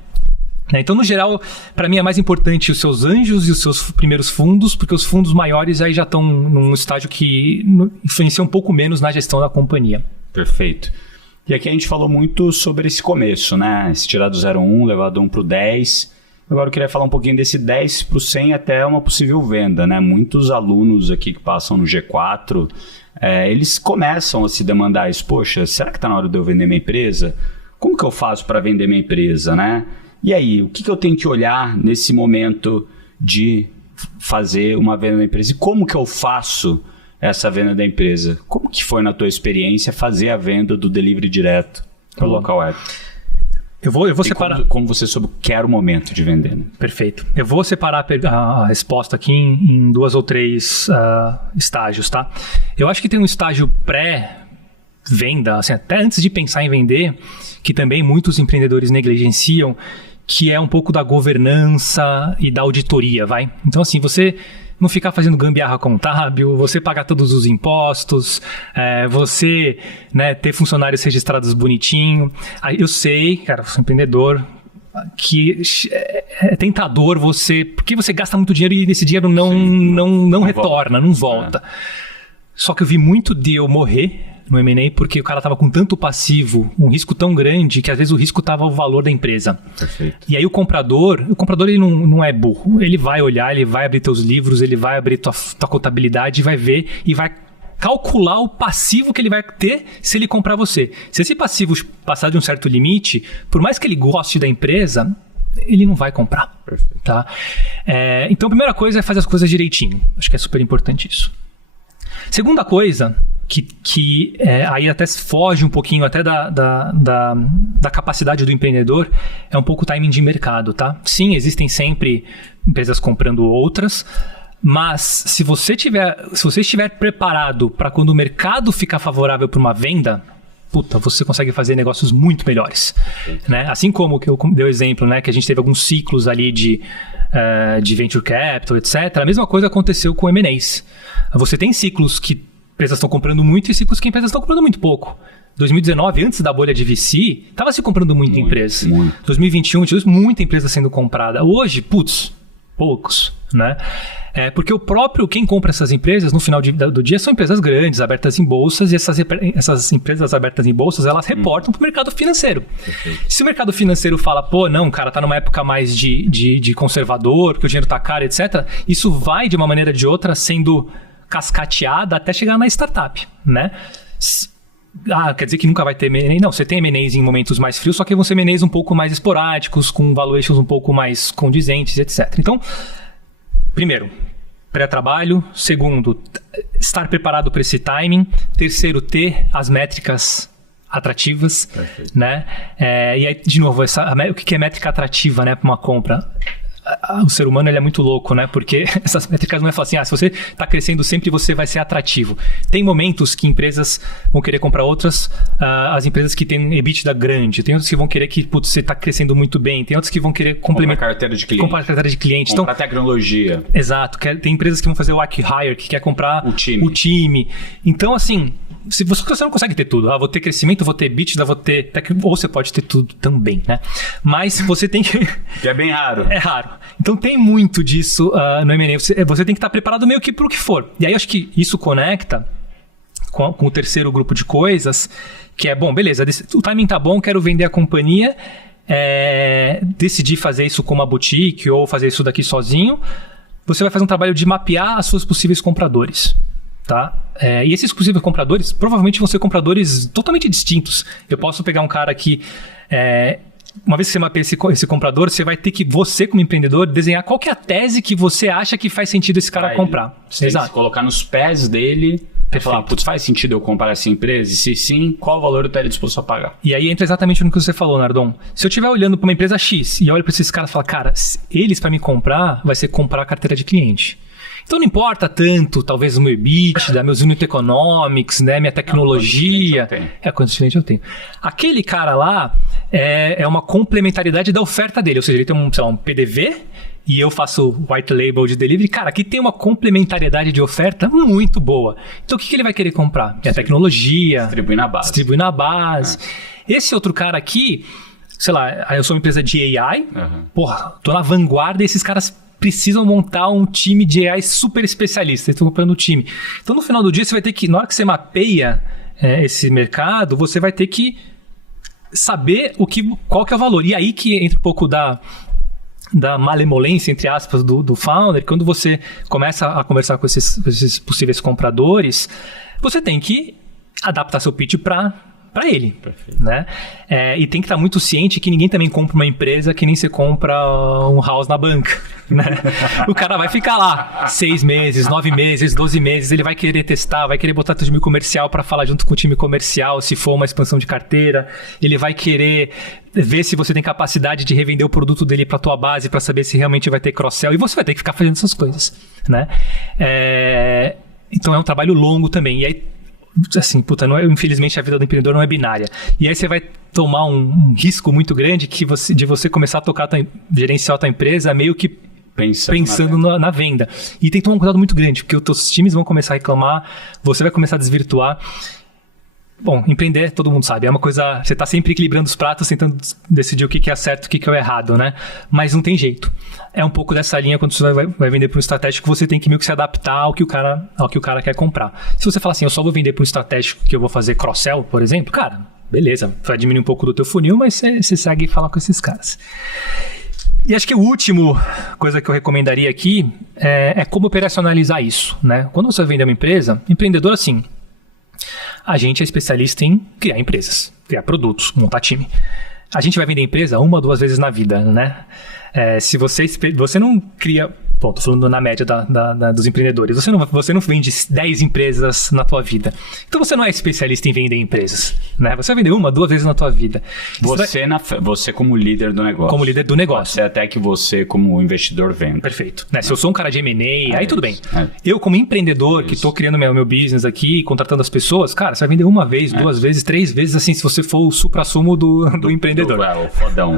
Então, no geral, para mim é mais importante os seus anjos e os seus primeiros fundos, porque os fundos maiores aí já estão num estágio que influencia um pouco menos na gestão da companhia. Perfeito. E aqui a gente falou muito sobre esse começo, né? Se tirar do 0,1, levar do 1 para o 10. Agora eu queria falar um pouquinho desse 10 para o 100 até uma possível venda, né? Muitos alunos aqui que passam no G4, eles começam a se demandar isso. Poxa, será que está na hora de eu vender minha empresa? Como que eu faço para vender minha empresa, né? E aí, o que eu tenho que olhar nesse momento de fazer uma venda da empresa? E como que eu faço essa venda da empresa? Como que foi na tua experiência fazer a venda do delivery direto para o local web? Eu vou separar... Como você soube que era o momento de vender, né? Perfeito. Eu vou separar a resposta aqui em 2 ou 3 estágios, tá? Eu acho que tem um estágio pré-venda, assim, até antes de pensar em vender, que também muitos empreendedores negligenciam, que é um pouco da governança e da auditoria, vai? Então, assim, você não ficar fazendo gambiarra contábil, você pagar todos os impostos, você, né, ter funcionários registrados bonitinho. Eu sei, cara, eu sou empreendedor, que é tentador você... Porque você gasta muito dinheiro e esse dinheiro não retorna, não volta. Só que eu vi muito deal morrer no M&A porque o cara estava com tanto passivo, um risco tão grande, que às vezes o risco estava o valor da empresa. Perfeito. E aí o comprador ele não é burro. Ele vai olhar, ele vai abrir teus livros, ele vai abrir tua contabilidade, vai ver e vai calcular o passivo que ele vai ter se ele comprar você. Se esse passivo passar de um certo limite, por mais que ele goste da empresa, ele não vai comprar. Perfeito. Tá? Então a primeira coisa é fazer as coisas direitinho. Acho que é super importante isso. Segunda coisa, que aí até foge um pouquinho até da capacidade do empreendedor, é um pouco o timing de mercado, tá? Sim, existem sempre empresas comprando outras, mas se você estiver preparado para quando o mercado ficar favorável para uma venda, você consegue fazer negócios muito melhores, né? Assim como que eu dei o exemplo, né, que a gente teve alguns ciclos ali de venture capital, etc. A mesma coisa aconteceu com M&As. Você tem ciclos que empresas estão comprando muito e ciclos que empresas estão comprando muito pouco. 2019, antes da bolha de VC, estava se comprando muita empresa. 2021, muita empresa sendo comprada. Hoje, poucos, né? Porque quem compra essas empresas, no final do dia, são empresas grandes, abertas em bolsas, e essas empresas abertas em bolsas, elas reportam para o mercado financeiro. Perfeito. Se o mercado financeiro fala, não, cara, tá numa época mais de conservador, porque o dinheiro tá caro, etc., isso vai, de uma maneira ou de outra, sendo cascateada até chegar na startup, né? Quer dizer que nunca vai ter M&A? Não, você tem M&As em momentos mais frios, só que vão ser M&As um pouco mais esporádicos, com valuations um pouco mais condizentes, etc. Então, primeiro, pré-trabalho. Segundo, estar preparado para esse timing. Terceiro, ter as métricas atrativas. Perfeito. Né? E aí, de novo, o que é métrica atrativa, né, para uma compra? O ser humano ele é muito louco, né? Porque essas métricas não é falar assim, se você está crescendo sempre, você vai ser atrativo. Tem momentos que empresas vão querer comprar outras, as empresas que têm EBITDA grande. Tem outras que vão querer que você está crescendo muito bem. Tem outras que vão querer complementar. Comprar carteira de cliente. Comprar tecnologia. Exato. Tem empresas que vão fazer o acqui-hire, que quer comprar o time. Então, assim... Se você não consegue ter tudo, vou ter crescimento, vou ter EBITDA, ou você pode ter tudo também, né? Mas você tem que... Que é bem raro. É raro. Então tem muito disso no M&A. Você tem que estar preparado meio que para o que for. E aí eu acho que isso conecta com o terceiro grupo de coisas, que é, beleza, o timing tá bom, quero vender a companhia, decidir fazer isso com uma boutique ou fazer isso daqui sozinho. Você vai fazer um trabalho de mapear os seus possíveis compradores. Tá? E esses possíveis compradores provavelmente vão ser compradores totalmente distintos. Eu posso pegar um cara que, uma vez que você mapeia esse comprador, você vai ter que, você como empreendedor, desenhar qual que é a tese que você acha que faz sentido esse cara comprar. Exato. Se colocar nos pés dele Pra falar, putz, faz sentido eu comprar essa empresa? E se sim, qual valor eu estaria disposto a pagar? E aí entra exatamente no que você falou, Nardon. Se eu estiver olhando para uma empresa X e olho para esses caras e falo, cara, eles para me comprar, vai ser comprar a carteira de cliente. Então não importa tanto, talvez o meu EBITDA, meus unit economics, né, minha tecnologia. Quantos clientes eu tenho. Aquele cara lá é uma complementaridade da oferta dele. Ou seja, ele tem um PDV e eu faço white label de delivery. Cara, aqui tem uma complementariedade de oferta muito boa. Então o que ele vai querer comprar? Minha tecnologia. Distribuir na base. Esse outro cara aqui, sei lá, eu sou uma empresa de AI. Porra, tô na vanguarda e esses caras precisam montar um time de AI super especialista. Eles estão comprando o time. Então, no final do dia, você vai ter que, na hora que você mapeia esse mercado, você vai ter que saber qual que é o valor. E aí que entra um pouco da malemolência, entre aspas, do founder. Quando você começa a conversar com esses possíveis compradores, você tem que adaptar seu pitch para ele. Perfeito. Né? E tem que estar muito ciente que ninguém também compra uma empresa que nem você compra um house na banca. Né? O cara vai ficar lá 6 meses, 9 meses, 12 meses, ele vai querer testar, vai querer botar o time comercial para falar junto com o time comercial, se for uma expansão de carteira, ele vai querer ver se você tem capacidade de revender o produto dele para tua base, para saber se realmente vai ter cross-sell, e você vai ter que ficar fazendo essas coisas. Né? Então é um trabalho longo também, e aí assim, infelizmente a vida do empreendedor não é binária. E aí você vai tomar um risco muito grande de você começar a gerenciar a tua empresa meio que pensando na venda. E tem que tomar um cuidado muito grande, porque os teus times vão começar a reclamar, você vai começar a desvirtuar. Bom, empreender, todo mundo sabe, é uma coisa... Você está sempre equilibrando os pratos, tentando decidir o que é certo, o que é o errado, né? Mas não tem jeito. É um pouco dessa linha, quando você vai vender para um estratégico, você tem que meio que se adaptar ao que o cara quer comprar. Se você falar assim, eu só vou vender para um estratégico que eu vou fazer cross-sell, por exemplo, cara, beleza, vai diminuir um pouco do teu funil, mas você segue e fala com esses caras. E acho que a última coisa que eu recomendaria aqui é como operacionalizar isso, né? Quando você vai vender uma empresa, empreendedor assim... A gente é especialista em criar empresas, criar produtos, montar time. A gente vai vender empresa 1 ou 2 vezes na vida, né? Se você não cria... Bom, tô falando na média dos empreendedores. Você não vende 10 empresas na tua vida. Então você não é especialista em vender empresas, né? Você vai vender 1 ou 2 vezes na tua vida. Você como líder do negócio. Como líder do negócio. Você até que você como investidor vende. Perfeito. Né? Se eu sou um cara de M&A, aí tudo bem. Eu como empreendedor, que tô criando meu business aqui, contratando as pessoas, cara, você vai vender 1 vez, 2 vezes, 3 vezes, assim, se você for o supra-sumo do empreendedor. O fodão.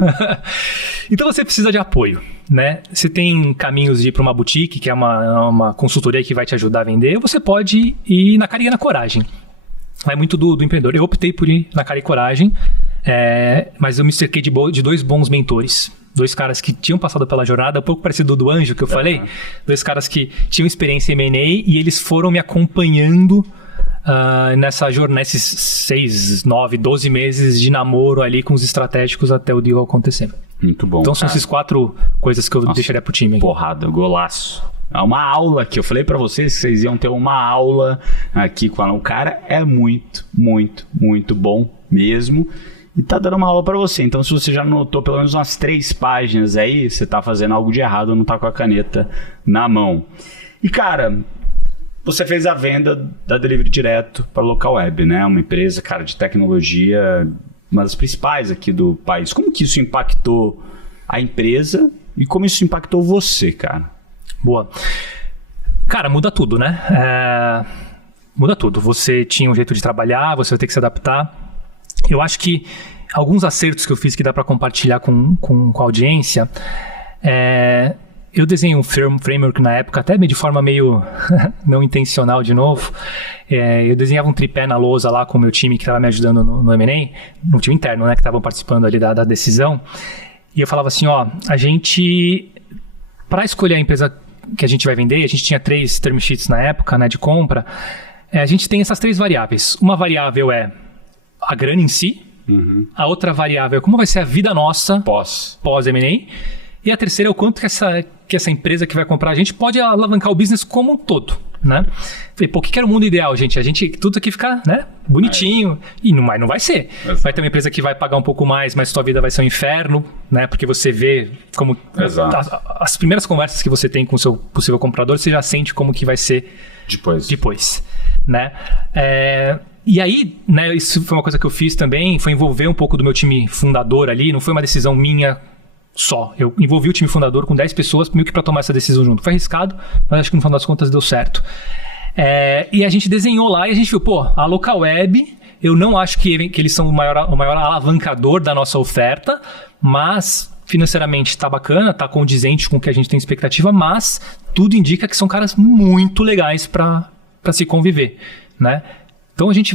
Então você precisa de apoio. Né? Você tem caminhos de ir para uma boutique, que é uma consultoria que vai te ajudar a vender, ou você pode ir na cara e na coragem. Vai muito do empreendedor. Eu optei por ir na cara e coragem, mas eu me cerquei de 2 bons mentores. 2 caras que tinham passado pela jornada, um pouco parecido do Anjo que eu falei. 2 caras que tinham experiência em M&A e eles foram me acompanhando nessa jornada, nesses 6, 9, 12 meses de namoro ali com os estratégicos até o deal acontecer. Muito bom. Então são essas 4 coisas que eu deixaria pro time aqui. Porrada, golaço. É uma aula aqui. Eu falei pra vocês que vocês iam ter uma aula aqui com ela. O cara é muito, muito, muito bom mesmo. E tá dando uma aula pra você. Então se você já notou pelo menos umas 3 páginas aí, você tá fazendo algo de errado, não tá com a caneta na mão. E cara, você fez a venda da Delivery Direto para Local Web, né? Uma empresa, cara, de tecnologia, uma das principais aqui do país. Como que isso impactou a empresa e como isso impactou você, cara? Boa. Cara, muda tudo, né? Muda tudo. Você tinha um jeito de trabalhar, você vai ter que se adaptar. Eu acho que alguns acertos que eu fiz que dá para compartilhar com a audiência, eu desenhei um framework na época, até de forma meio não intencional de novo. Eu desenhava um tripé na lousa lá com o meu time que estava me ajudando no M&A, no time interno, né, que estavam participando ali da decisão. E eu falava assim, a gente, para escolher a empresa que a gente vai vender, a gente tinha 3 term sheets na época, né, de compra. A gente tem essas 3 variáveis. Uma variável é a grana em si. A outra variável é como vai ser a vida nossa pós-M&A. E a terceira é o quanto que essa empresa que vai comprar a gente pode alavancar o business como um todo. né? Falei, pô, o que era o mundo ideal, gente? Tudo aqui ficar, né, bonitinho. E não vai ser. Exato. Vai ter uma empresa que vai pagar um pouco mais, mas sua vida vai ser um inferno, né? Porque você vê como... As primeiras conversas que você tem com o seu possível comprador, você já sente como que vai ser depois, né? E aí, né, isso foi uma coisa que eu fiz também, foi envolver um pouco do meu time fundador ali, não foi uma decisão minha só. Eu envolvi o time fundador com 10 pessoas, meio que para tomar essa decisão junto. Foi arriscado, mas acho que no final das contas deu certo. E a gente desenhou lá e a gente viu, pô, a Localweb, eu não acho que eles são o maior alavancador da nossa oferta, mas financeiramente tá bacana, tá condizente com o que a gente tem expectativa, mas tudo indica que são caras muito legais para se conviver, né? Então a gente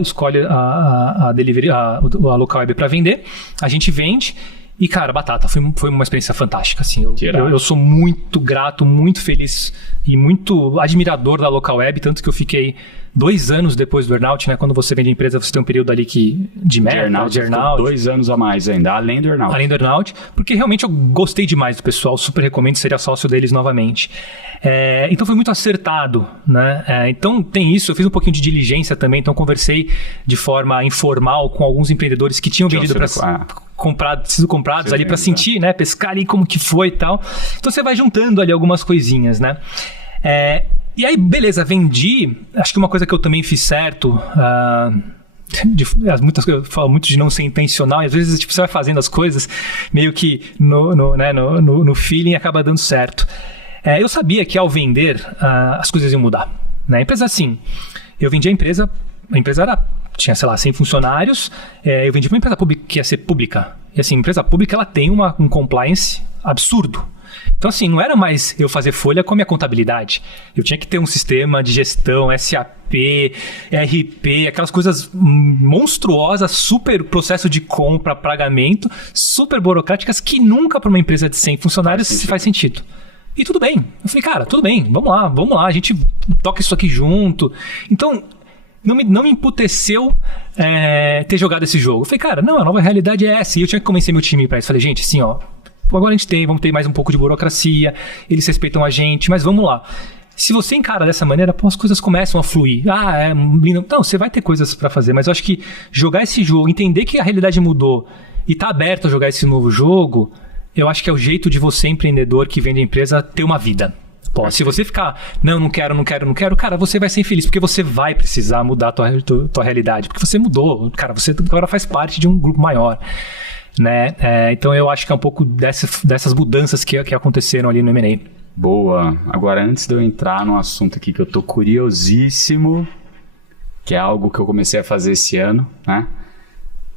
escolhe a delivery, a Localweb para vender, a gente vende e, cara, batata, foi uma experiência fantástica, assim. Eu sou muito grato, muito feliz e muito admirador da Localweb, tanto que eu fiquei 2 anos depois do earnout, né? Quando você vende a empresa, você tem um período ali de earnout. 2 anos a mais ainda, além do earnout. Além do earnout, porque realmente eu gostei demais do pessoal, super recomendo, seria sócio deles novamente. Então foi muito acertado, né? Então tem isso, eu fiz um pouquinho de diligência também, então conversei de forma informal com alguns empreendedores que tinham vendido para sido comprados ali para sentir, né? Pescar ali como que foi e tal. Então você vai juntando ali algumas coisinhas, né? E aí, beleza, vendi. Acho que uma coisa que eu também fiz certo, eu falo muito de não ser intencional, e às vezes tipo, você vai fazendo as coisas meio que no feeling acaba dando certo. Eu sabia que ao vender, as coisas iam mudar. Né? A empresa, assim, eu vendi a empresa tinha, sei lá, 100 funcionários, eu vendi para uma empresa pública que ia ser pública. E assim, a empresa pública, ela tem um compliance absurdo. Então, assim, não era mais eu fazer folha com a minha contabilidade. Eu tinha que ter um sistema de gestão, SAP, RP, aquelas coisas monstruosas, super processo de compra, pagamento, super burocráticas, que nunca para uma empresa de 100 funcionários faz sentido. E tudo bem. Eu falei, cara, tudo bem, vamos lá, a gente toca isso aqui junto. Então, não me emputeceu ter jogado esse jogo. Eu falei, cara, não, a nova realidade é essa. E eu tinha que convencer meu time para isso. Falei, gente, assim, ó, agora vamos ter mais um pouco de burocracia, eles respeitam a gente, mas vamos lá. Se você encara dessa maneira, pô, as coisas começam a fluir. Não, você vai ter coisas para fazer, mas eu acho que jogar esse jogo, entender que a realidade mudou e tá aberto a jogar esse novo jogo, eu acho que é o jeito de você, empreendedor que vende a empresa, ter uma vida. Pô, se você ficar, não quero, cara, você vai ser infeliz, porque você vai precisar mudar a tua realidade, porque você mudou, cara, você agora faz parte de um grupo maior, né? Então eu acho que é um pouco dessas mudanças que aconteceram ali no M&A. Boa. Agora, antes de eu entrar num assunto aqui que eu tô curiosíssimo, que é algo que eu comecei a fazer esse ano, né?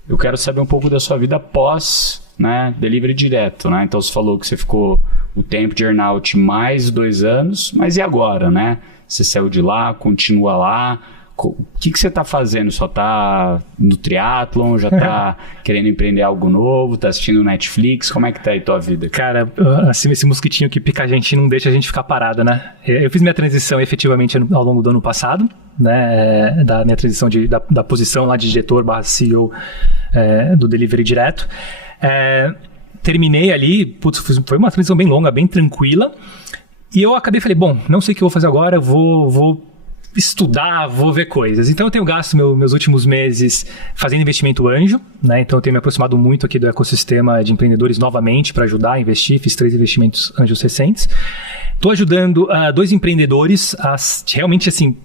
Eu quero saber um pouco da sua vida pós, né, delivery direto, né? Então você falou que você ficou o tempo de earnout mais 2 anos, mas e agora, né? Você saiu de lá, continua lá, o que você está fazendo? Só está no triatlon, já está querendo empreender algo novo, está assistindo Netflix, como é que tá aí tua vida? Cara, assim, esse mosquitinho que pica a gente não deixa a gente ficar parada, né? Eu fiz minha transição efetivamente ao longo do ano passado, né? Da minha transição da posição lá de diretor/CEO do delivery direto. Terminei ali, foi uma transição bem longa, bem tranquila, e eu falei, bom, não sei o que eu vou fazer agora, eu vou estudar, vou ver coisas. Então eu tenho gasto meus últimos meses fazendo investimento anjo, né? Então eu tenho me aproximado muito aqui do ecossistema de empreendedores novamente para ajudar a investir, fiz 3 investimentos anjos recentes. Estou ajudando 2 empreendedores a realmente, assim,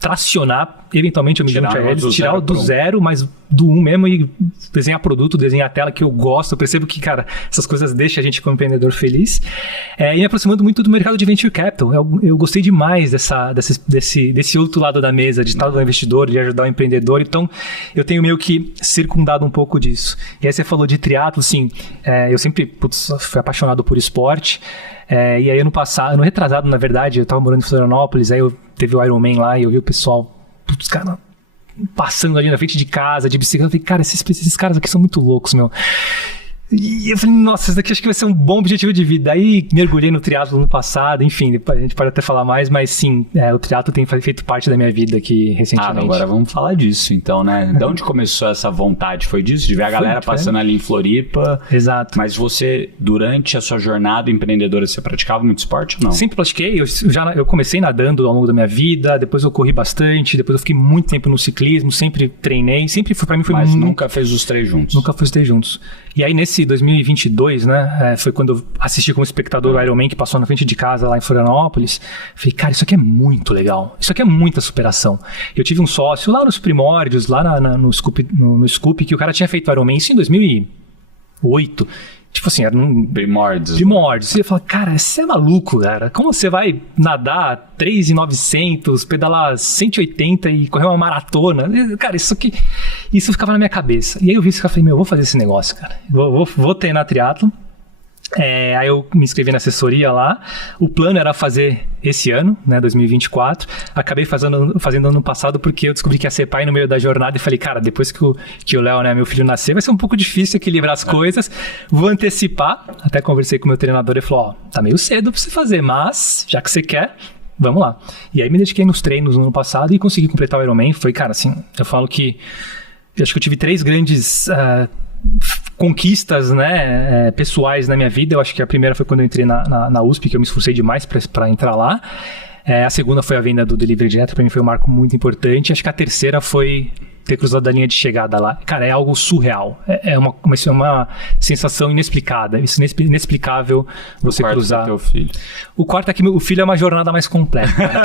tracionar, eventualmente eu me junto a eles, tirar do zero, mas do 1 mesmo, e desenhar produto, desenhar tela, que eu gosto. Eu percebo que, cara, essas coisas deixam a gente como empreendedor feliz. E me aproximando muito do mercado de venture capital. Eu gostei demais desse outro lado da mesa, de estar do investidor, de ajudar o empreendedor. Então, eu tenho meio que circundado um pouco disso. E aí você falou de triatlo, sim. Eu sempre fui apaixonado por esporte. E aí ano retrasado, na verdade, eu tava morando em Florianópolis, aí teve o Ironman lá e eu vi o pessoal, os caras passando ali na frente de casa, de bicicleta. Eu falei, cara, esses caras aqui são muito loucos, meu. E eu falei, nossa, isso daqui acho que vai ser um bom objetivo de vida. Aí mergulhei no triatlo no passado, enfim, depois a gente pode até falar mais, mas sim, o triatlo tem feito parte da minha vida aqui recentemente. Agora vamos falar disso, então, né? De onde começou essa vontade? Foi disso? De ver a galera passando ali em Floripa? Exato. Mas você, durante a sua jornada empreendedora, você praticava muito esporte ou não? Sempre pratiquei, eu comecei nadando ao longo da minha vida, depois eu corri bastante, depois eu fiquei muito tempo no ciclismo, sempre treinei, pra mim foi Mas muito... nunca fez os 3 juntos? Nunca fez os 3 juntos. E aí nesse 2022, né, foi quando eu assisti como espectador o Ironman que passou na frente de casa lá em Florianópolis. Falei, cara, isso aqui é muito legal. Isso aqui é muita superação. Eu tive um sócio lá nos primórdios, lá no Scoop, que o cara tinha feito o Ironman isso em 2008. Tipo assim, era um... Primórdios. E eu falei, cara, você é maluco, cara. Como você vai nadar 3.900, pedalar 180 e correr uma maratona? Cara, isso ficava na minha cabeça. E aí eu vi isso e falei, eu vou fazer esse negócio, cara. Vou treinar triatlo. Aí eu me inscrevi na assessoria lá. O plano era fazer esse ano, né, 2024. Acabei fazendo ano passado porque eu descobri que ia ser pai no meio da jornada e falei, cara, depois que o Léo, né, meu filho, nascer, vai ser um pouco difícil equilibrar as coisas. Vou antecipar. Até conversei com o meu treinador e ele falou, tá meio cedo pra você fazer, mas já que você quer, vamos lá. E aí me dediquei nos treinos no ano passado e consegui completar o Ironman. Foi, cara, assim, eu falo que eu acho que eu tive 3 grandes conquistas, né, pessoais na minha vida. Eu acho que a primeira foi quando eu entrei na USP, que eu me esforcei demais para entrar lá. A segunda foi a venda do Delivery Direto, para mim foi um marco muito importante. Acho que a terceira foi ter cruzado a linha de chegada lá. Cara, é algo surreal. É uma sensação inexplicada. Isso inexplicável você cruzar. Teu filho. O quarto é que o filho é uma jornada mais completa. Né?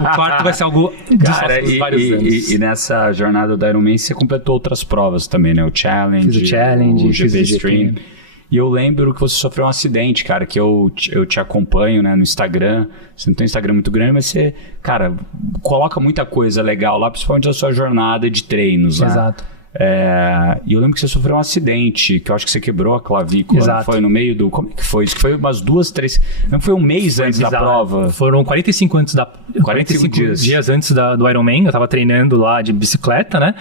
O quarto vai ser algo de vários anos. E nessa jornada do Ironman você completou outras provas também, né? O Challenge. Fiz o Challenge, o GP Stream. E eu lembro que você sofreu um acidente, cara, que eu te acompanho, né, no Instagram. Você não tem um Instagram muito grande, mas você, cara, coloca muita coisa legal lá, principalmente da sua jornada de treinos, né? Exato. E eu lembro que você sofreu um acidente, que eu acho que você quebrou a clavícula. Exato. Foi no meio do... Como é que foi? Isso que foi umas 2, 3... Não foi um mês antes da prova? Foram 45 dias antes do Ironman. Eu tava treinando lá de bicicleta, né?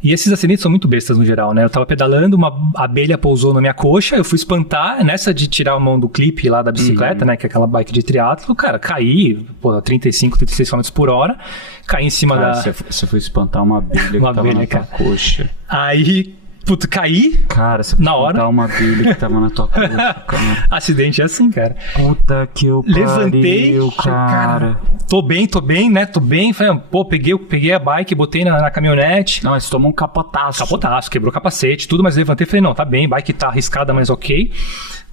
E esses acidentes são muito bestas no geral, né? Eu tava pedalando, uma abelha pousou na minha coxa, eu fui espantar, nessa de tirar a mão do clipe lá da bicicleta, né? Que é aquela bike de triatlo, cara, caí, 35, 36 km por hora, caí em cima da... Você foi espantar uma abelha que tava na tua coxa. Aí... Puta, caí. Cara, você foi espantar uma abelha que tava na tua coxa, cara. Acidente é assim, cara. Puta que eu pariu, levantei, cara. Tô bem, né? Tô bem. Falei, peguei a bike, botei na caminhonete. Não, mas você tomou um capotaço. Quebrou o capacete, tudo, mas levantei e falei, não, tá bem, bike tá arriscada, mas ok.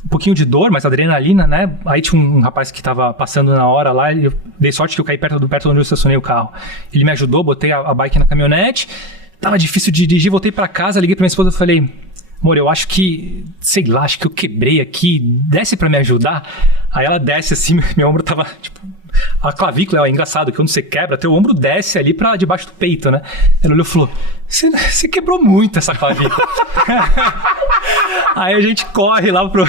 Um pouquinho de dor, mas adrenalina, né? Aí tinha um rapaz que tava passando na hora lá, eu dei sorte que eu caí perto onde eu estacionei o carro. Ele me ajudou, botei a bike na caminhonete. Tava difícil de dirigir, voltei pra casa, liguei pra minha esposa e falei, amor, eu acho que, sei lá, acho que eu quebrei aqui, desce pra me ajudar. Aí ela desce assim, meu ombro tava, tipo, a clavícula é engraçado, que quando você quebra, teu ombro desce ali pra debaixo do peito, né? Ela olhou e falou, você quebrou muito essa clavícula. Aí a gente corre lá pro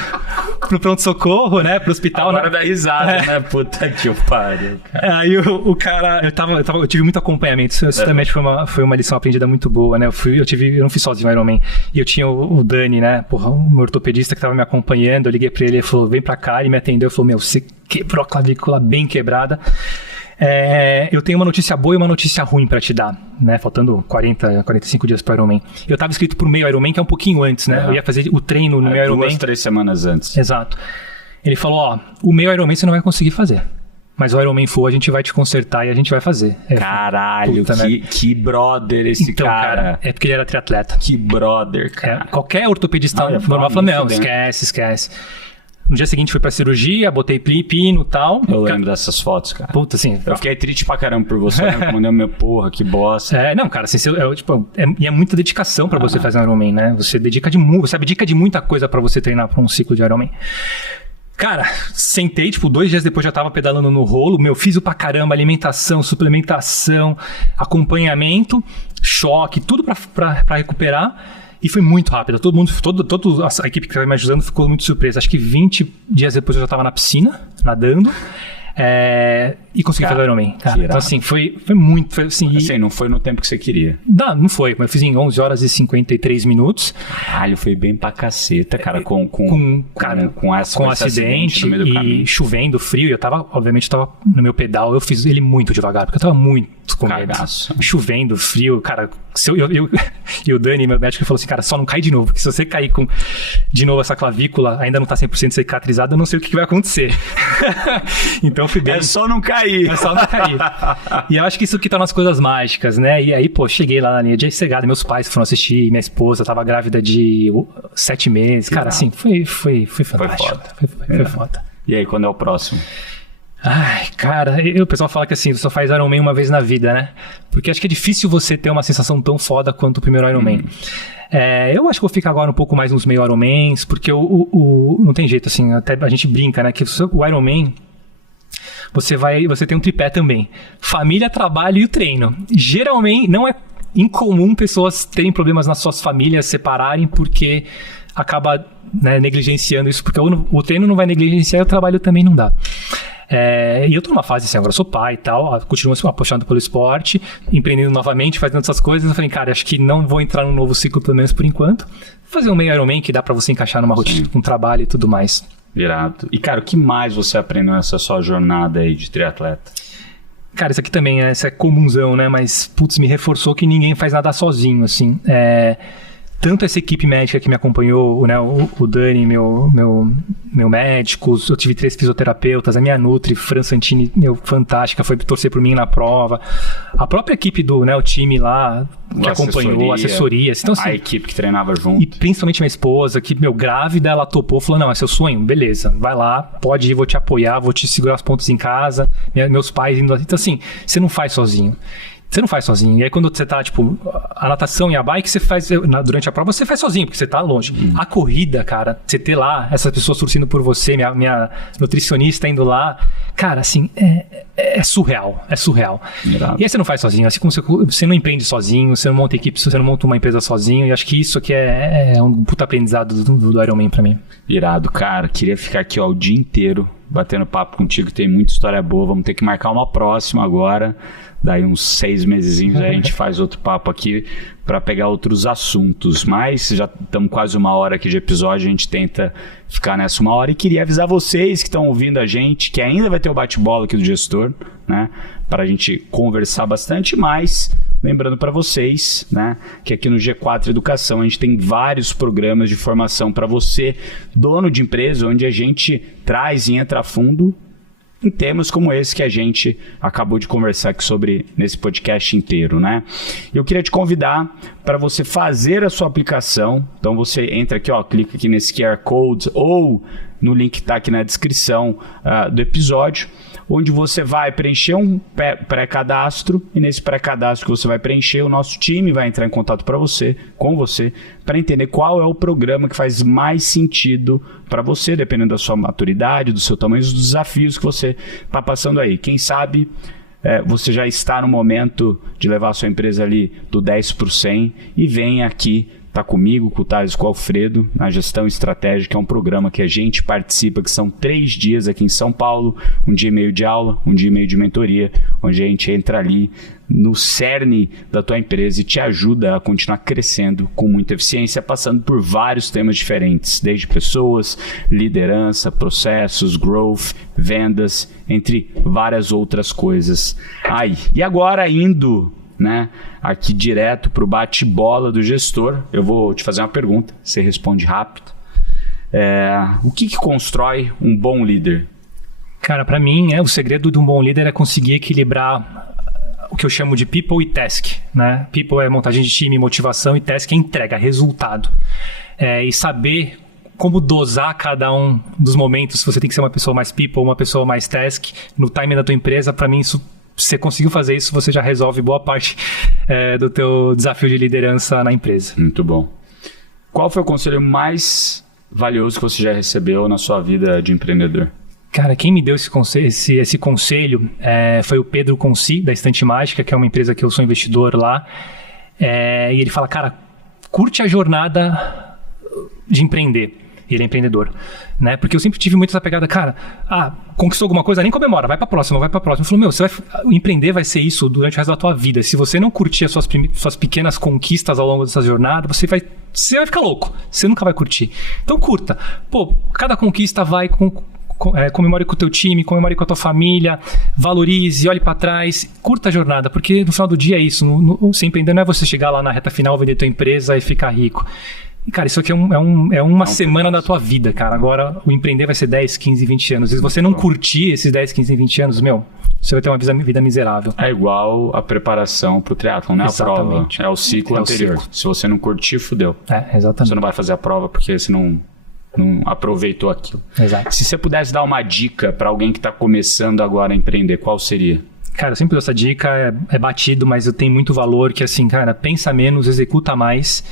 pronto-socorro, né? Pro hospital. Agora dá risada, né? Puta que pariu. Aí o cara... Eu tive muito acompanhamento. Isso também foi uma lição aprendida muito boa, né? Eu não fiz sozinho o Ironman. E eu tinha o Dani, né? Porra, um ortopedista que tava me acompanhando. Eu liguei pra ele, ele falou, vem pra cá. Ele me atendeu. Ele falou, você quebrou a clavícula bem quebrada. Eu tenho uma notícia boa e uma notícia ruim pra te dar, né? Faltando 45 dias pro Ironman. Eu tava inscrito pro meio Ironman, que é um pouquinho antes, né? Eu ia fazer o treino no meio Ironman. 2, 3 semanas antes. Exato. Ele falou, o meio Ironman você não vai conseguir fazer. Mas o Ironman Full a gente vai te consertar e a gente vai fazer. Caralho, que brother esse então, cara. É porque ele era triatleta. Que brother, cara. Qualquer ortopedista normal fala, não, esquece. No dia seguinte fui pra cirurgia, botei pino e tal. Eu lembro dessas fotos, cara. Puta, assim... Eu fiquei triste pra caramba por você, né? Mandei meu porra, que bosta. Não, cara, assim, é muita dedicação pra você fazer um Ironman, né? Você abdica de muita coisa pra você treinar pra um ciclo de Ironman. Cara, sentei, 2 dias depois já tava pedalando no rolo, físio pra caramba, alimentação, suplementação, acompanhamento, choque, tudo pra recuperar. E foi muito rápido. Toda a equipe que estava me ajudando ficou muito surpresa. Acho que 20 dias depois eu já estava na piscina, nadando. E consegui fazer o Ironman, cara. Então, assim, foi muito... Foi, assim, não foi no tempo que você queria. Não foi. Mas eu fiz em 11 horas e 53 minutos. Caralho, foi bem pra caceta, cara. Com acidente no meio do caminho. E chovendo, frio. Eu tava, obviamente, no meu pedal. Eu fiz ele muito devagar, porque eu tava muito com medo. Chovendo, frio. Cara, e o Dani, meu médico, falou assim, cara, só não cai de novo. Porque se você cair com, de novo, essa clavícula ainda não tá 100% cicatrizada, eu não sei o que vai acontecer. Então, fui bem... É só não cair. E eu acho que isso que torna as coisas mágicas, né? E aí, pô, cheguei lá na linha de chegada, meus pais foram assistir, minha esposa tava grávida de 7 meses. Cara, assim, foi fantástico. Foi foda. E aí, quando é o próximo? Ai, cara, o pessoal fala que assim, você só faz Ironman uma vez na vida, né? Porque acho que é difícil você ter uma sensação tão foda quanto o primeiro Ironman. Eu acho que vou ficar agora um pouco mais nos meio Ironmans, porque não tem jeito, assim, até a gente brinca, né? Que o Ironman, você tem um tripé também. Família, trabalho e o treino. Geralmente, não é incomum pessoas terem problemas nas suas famílias, separarem, porque acaba, né, negligenciando isso, porque o treino não vai negligenciar e o trabalho também não dá. E eu tô numa fase assim, agora eu sou pai e tal, continuo apaixonado pelo esporte, empreendendo novamente, fazendo essas coisas. Eu falei, cara, acho que não vou entrar num novo ciclo, pelo menos por enquanto. Vou fazer um meio Ironman que dá pra você encaixar numa rotina, com trabalho e tudo mais. Virado. E, cara, o que mais você aprendeu nessa sua jornada aí de triatleta? Cara, isso aqui também isso é comunzão, né? Mas, putz, me reforçou que ninguém faz nada sozinho, assim. Tanto essa equipe médica que me acompanhou, né, o Dani, meu médico, eu tive 3 fisioterapeutas, a minha Nutri, Fran Santini, fantástica, foi torcer por mim na prova. A própria equipe o time lá, que acompanhou, assessoria. Então, assim, a equipe que treinava junto. E principalmente minha esposa, que, grávida, ela topou, falou, não, é seu sonho? Beleza, vai lá, pode ir, vou te apoiar, vou te segurar os pontos em casa, meus pais indo. Então, assim, você não faz sozinho. E aí quando você tá, tipo, a natação e a bike, você faz, durante a prova, você faz sozinho, porque você tá longe. A corrida, cara, você ter lá essas pessoas torcendo por você, minha nutricionista indo lá, cara, assim, é surreal. E aí você não faz sozinho, assim como você não empreende sozinho, você não monta equipe, você não monta uma empresa sozinho, e acho que isso aqui é um puta aprendizado do Ironman pra mim. Irado, cara, queria ficar aqui o dia inteiro batendo papo contigo, tem muita história boa, vamos ter que marcar uma próxima agora. Daí uns 6 mesezinhos a gente faz outro papo aqui para pegar outros assuntos. Mas já estamos quase 1 hora aqui de episódio, a gente tenta ficar nessa 1 hora. E queria avisar vocês que estão ouvindo a gente que ainda vai ter o bate-bola aqui do gestor, né? Para a gente conversar bastante, mas lembrando para vocês, né, que aqui no G4 Educação a gente tem vários programas de formação para você, dono de empresa, onde a gente traz e entra a fundo em temas como esse que a gente acabou de conversar aqui sobre nesse podcast inteiro, né? Eu queria te convidar para você fazer a sua aplicação. Então você entra aqui, clica aqui nesse QR Code ou no link que está aqui na descrição do episódio, onde você vai preencher um pré-cadastro, e nesse pré-cadastro que você vai preencher, o nosso time vai entrar em contato com você, para entender qual é o programa que faz mais sentido para você, dependendo da sua maturidade, do seu tamanho, dos desafios que você está passando aí. Quem sabe você já está no momento de levar a sua empresa ali do 10 por 100 e vem aqui tá comigo, com o Thales, com o Alfredo, na Gestão Estratégica, é um programa que a gente participa, que são 3 dias aqui em São Paulo, 1 dia e meio de aula, 1 dia e meio de mentoria, onde a gente entra ali no cerne da tua empresa e te ajuda a continuar crescendo com muita eficiência, passando por vários temas diferentes, desde pessoas, liderança, processos, growth, vendas, entre várias outras coisas. E agora indo, né, aqui direto para o bate-bola do gestor, eu vou te fazer uma pergunta, você responde rápido. O que constrói um bom líder? Cara, para mim, o segredo de um bom líder é conseguir equilibrar o que eu chamo de people e task, né? People é montagem de time, motivação, e task é entrega, resultado. E saber como dosar cada um dos momentos, se você tem que ser uma pessoa mais people, uma pessoa mais task, no timing da tua empresa, para mim isso, se você conseguiu fazer isso, você já resolve boa parte do teu desafio de liderança na empresa. Muito bom. Qual foi o conselho mais valioso que você já recebeu na sua vida de empreendedor? Cara, quem me deu esse conselho foi o Pedro Conci, da Estante Mágica, que é uma empresa que eu sou investidor lá. E ele fala, cara, curte a jornada de empreender. ele é empreendedor, né? Porque eu sempre tive muito essa pegada, cara, conquistou alguma coisa, nem comemora, vai pra próxima. Eu falo, empreender vai ser isso durante o resto da tua vida. Se você não curtir as suas pequenas conquistas ao longo dessa jornada, você vai ficar louco, você nunca vai curtir. Então curta. Pô, cada conquista vai comemore com o teu time, comemore com a tua família, valorize, olhe pra trás, curta a jornada, porque no final do dia é isso, você empreender não é você chegar lá na reta final, vender tua empresa e ficar rico. E, cara, isso aqui é uma semana da tua vida, cara. Agora, o empreender vai ser 10, 15, 20 anos. E se você não curtir esses 10, 15, 20 anos, você vai ter uma vida miserável. É igual a preparação pro triatlon, né? Exatamente. A prova. É o ciclo anterior. Se você não curtir, fudeu. Exatamente. Você não vai fazer a prova porque você não aproveitou aquilo. Exato. Se você pudesse dar uma dica para alguém que está começando agora a empreender, qual seria? Cara, eu sempre dou essa dica, é batido, mas eu tenho muito valor, que assim, cara, pensa menos, executa mais.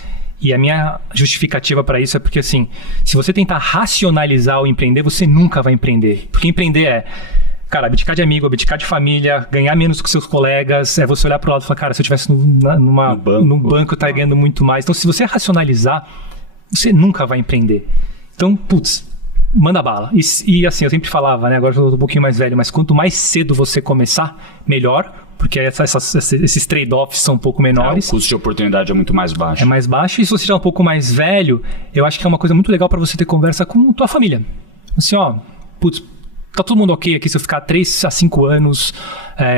E a minha justificativa para isso é porque, assim, se você tentar racionalizar o empreender, você nunca vai empreender. Porque empreender é, cara, abdicar de amigo, abdicar de família, ganhar menos que seus colegas, é você olhar pro lado e falar, cara, se eu estivesse num banco, eu estaria ganhando muito mais. Então, se você racionalizar, você nunca vai empreender. Então, manda bala. E assim, eu sempre falava, né? Agora eu tô um pouquinho mais velho, mas quanto mais cedo você começar, melhor, porque esses trade-offs são um pouco menores. O custo de oportunidade é muito mais baixo. É mais baixo. E se você já é um pouco mais velho, eu acho que é uma coisa muito legal para você ter conversa com tua família. Assim, tá todo mundo ok aqui se eu ficar 3 a 5 anos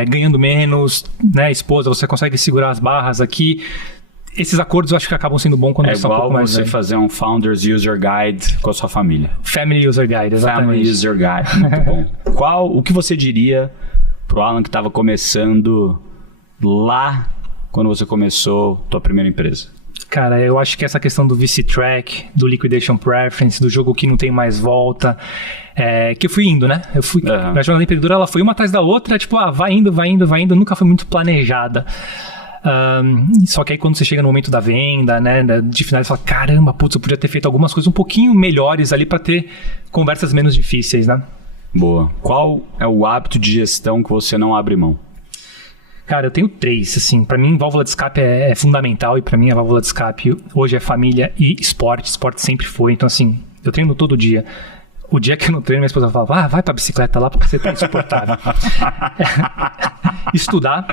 ganhando menos, né? Esposa, você consegue segurar as barras aqui. Esses acordos eu acho que acabam sendo bons quando você é um pouco mais velho. É igual você fazer um Founders User Guide com a sua família. Family User Guide, exatamente. Family User Guide, muito bom. O que você diria pro Alan que estava começando lá quando você começou a tua primeira empresa? Cara, eu acho que essa questão do VC Track, do Liquidation Preference, do jogo que não tem mais volta, que eu fui indo, né? A jornada empreendedora, ela foi uma atrás da outra, tipo, vai indo, nunca foi muito planejada. Só que aí quando você chega no momento da venda, né, de final, você fala, caramba, eu podia ter feito algumas coisas um pouquinho melhores ali para ter conversas menos difíceis, né? Boa. Qual é o hábito de gestão que você não abre mão? Cara, eu tenho 3, assim, pra mim válvula de escape é fundamental, e pra mim a válvula de escape hoje é família e esporte sempre foi, então assim, eu treino todo dia. O dia que eu não treino, minha esposa fala, vai pra bicicleta lá porque você tá insuportável. Estudar,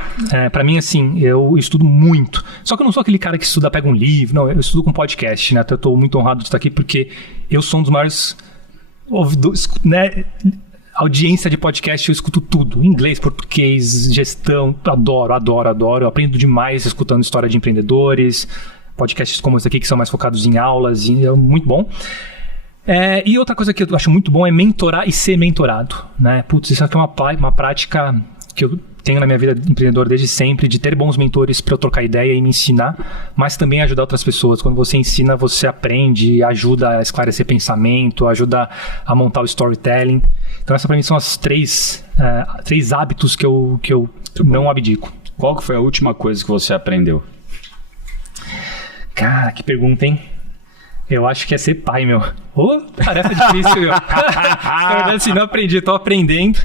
pra mim, assim, eu estudo muito. Só que eu não sou aquele cara que estuda, pega um livro. Não, eu estudo com podcast, né? Então eu tô muito honrado de estar aqui porque eu sou um dos maiores ouvidores, né? Audiência de podcast, eu escuto tudo. Inglês, português, gestão, adoro. Eu aprendo demais escutando história de empreendedores. Podcasts como esse aqui que são mais focados em aulas, e é muito bom. E outra coisa que eu acho muito bom é mentorar e ser mentorado, né? Isso aqui é uma prática que eu tenho na minha vida de empreendedor desde sempre, de ter bons mentores para eu trocar ideia e me ensinar, mas também ajudar outras pessoas. Quando você ensina, você aprende, ajuda a esclarecer pensamento, ajuda a montar o storytelling. Então essa para mim são as 3 hábitos que eu não abdico. Qual que foi a última coisa que você aprendeu? Cara, que pergunta, hein? Eu acho que é ser pai, meu. Tarefa difícil, meu. Na verdade, assim, não aprendi, tô aprendendo.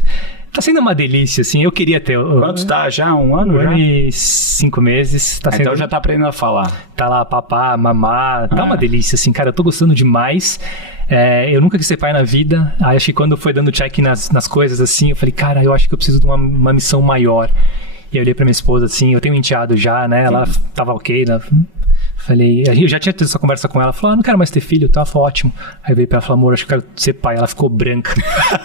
Tá sendo uma delícia, assim. Eu queria ter... Quanto tá já? Um ano? 1 ano e 5 meses. Tá sendo... Então já tá aprendendo a falar. Tá lá, papá, mamar. Tá uma delícia, assim, cara. Eu tô gostando demais. Eu nunca quis ser pai na vida. Aí acho que quando foi dando check nas coisas, assim, eu falei, cara, eu acho que eu preciso de uma missão maior. E eu olhei pra minha esposa, assim, eu tenho um enteado já, né? Ela tava ok, né? Falei, eu já tinha tido essa conversa com ela, falou, não quero mais ter filho, tá ótimo. Aí veio pra ela e falou, amor, acho que eu quero ser pai. Ela ficou branca.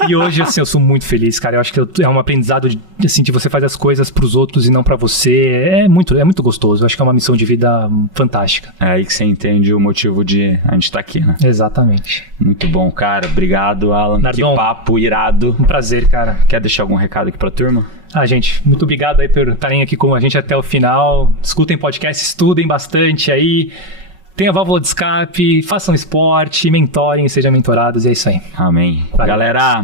E hoje, assim, eu sou muito feliz, cara. Eu acho que é um aprendizado de você fazer as coisas pros outros e não pra você. É muito gostoso. Eu acho que é uma missão de vida fantástica. É aí que você entende o motivo de a gente estar aqui, né? Exatamente. Muito bom, cara. Obrigado, Alan. Nardon, que papo irado. Um prazer, cara. Quer deixar algum recado aqui pra turma? Gente, muito obrigado aí por estarem aqui com a gente até o final. Escutem podcast, estudem bastante aí. Tenha válvula de escape, façam esporte, mentorem, sejam mentorados, e é isso aí. Amém. Valeu. Galera,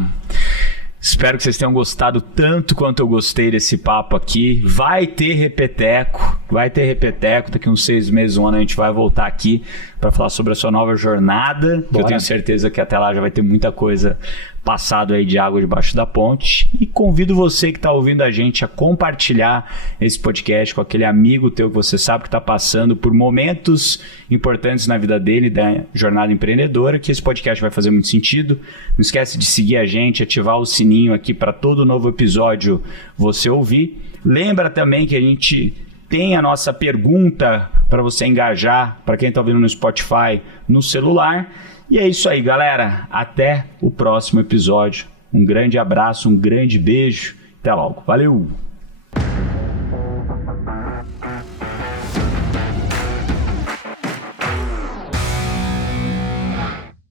espero que vocês tenham gostado tanto quanto eu gostei desse papo aqui. Vai ter repeteco. vai ter repeteco, daqui uns 6 meses, um ano a gente vai voltar aqui para falar sobre a sua nova jornada, que eu tenho certeza que até lá já vai ter muita coisa passado aí de água debaixo da ponte. E convido você que está ouvindo a gente a compartilhar esse podcast com aquele amigo teu que você sabe que está passando por momentos importantes na vida dele, da jornada empreendedora, que esse podcast vai fazer muito sentido. Não esquece de seguir a gente, ativar o sininho aqui para todo novo episódio você ouvir. Lembra também que a gente tem a nossa pergunta para você engajar, para quem está ouvindo no Spotify, no celular. E é isso aí, galera. Até o próximo episódio. Um grande abraço, um grande beijo. Até logo. Valeu!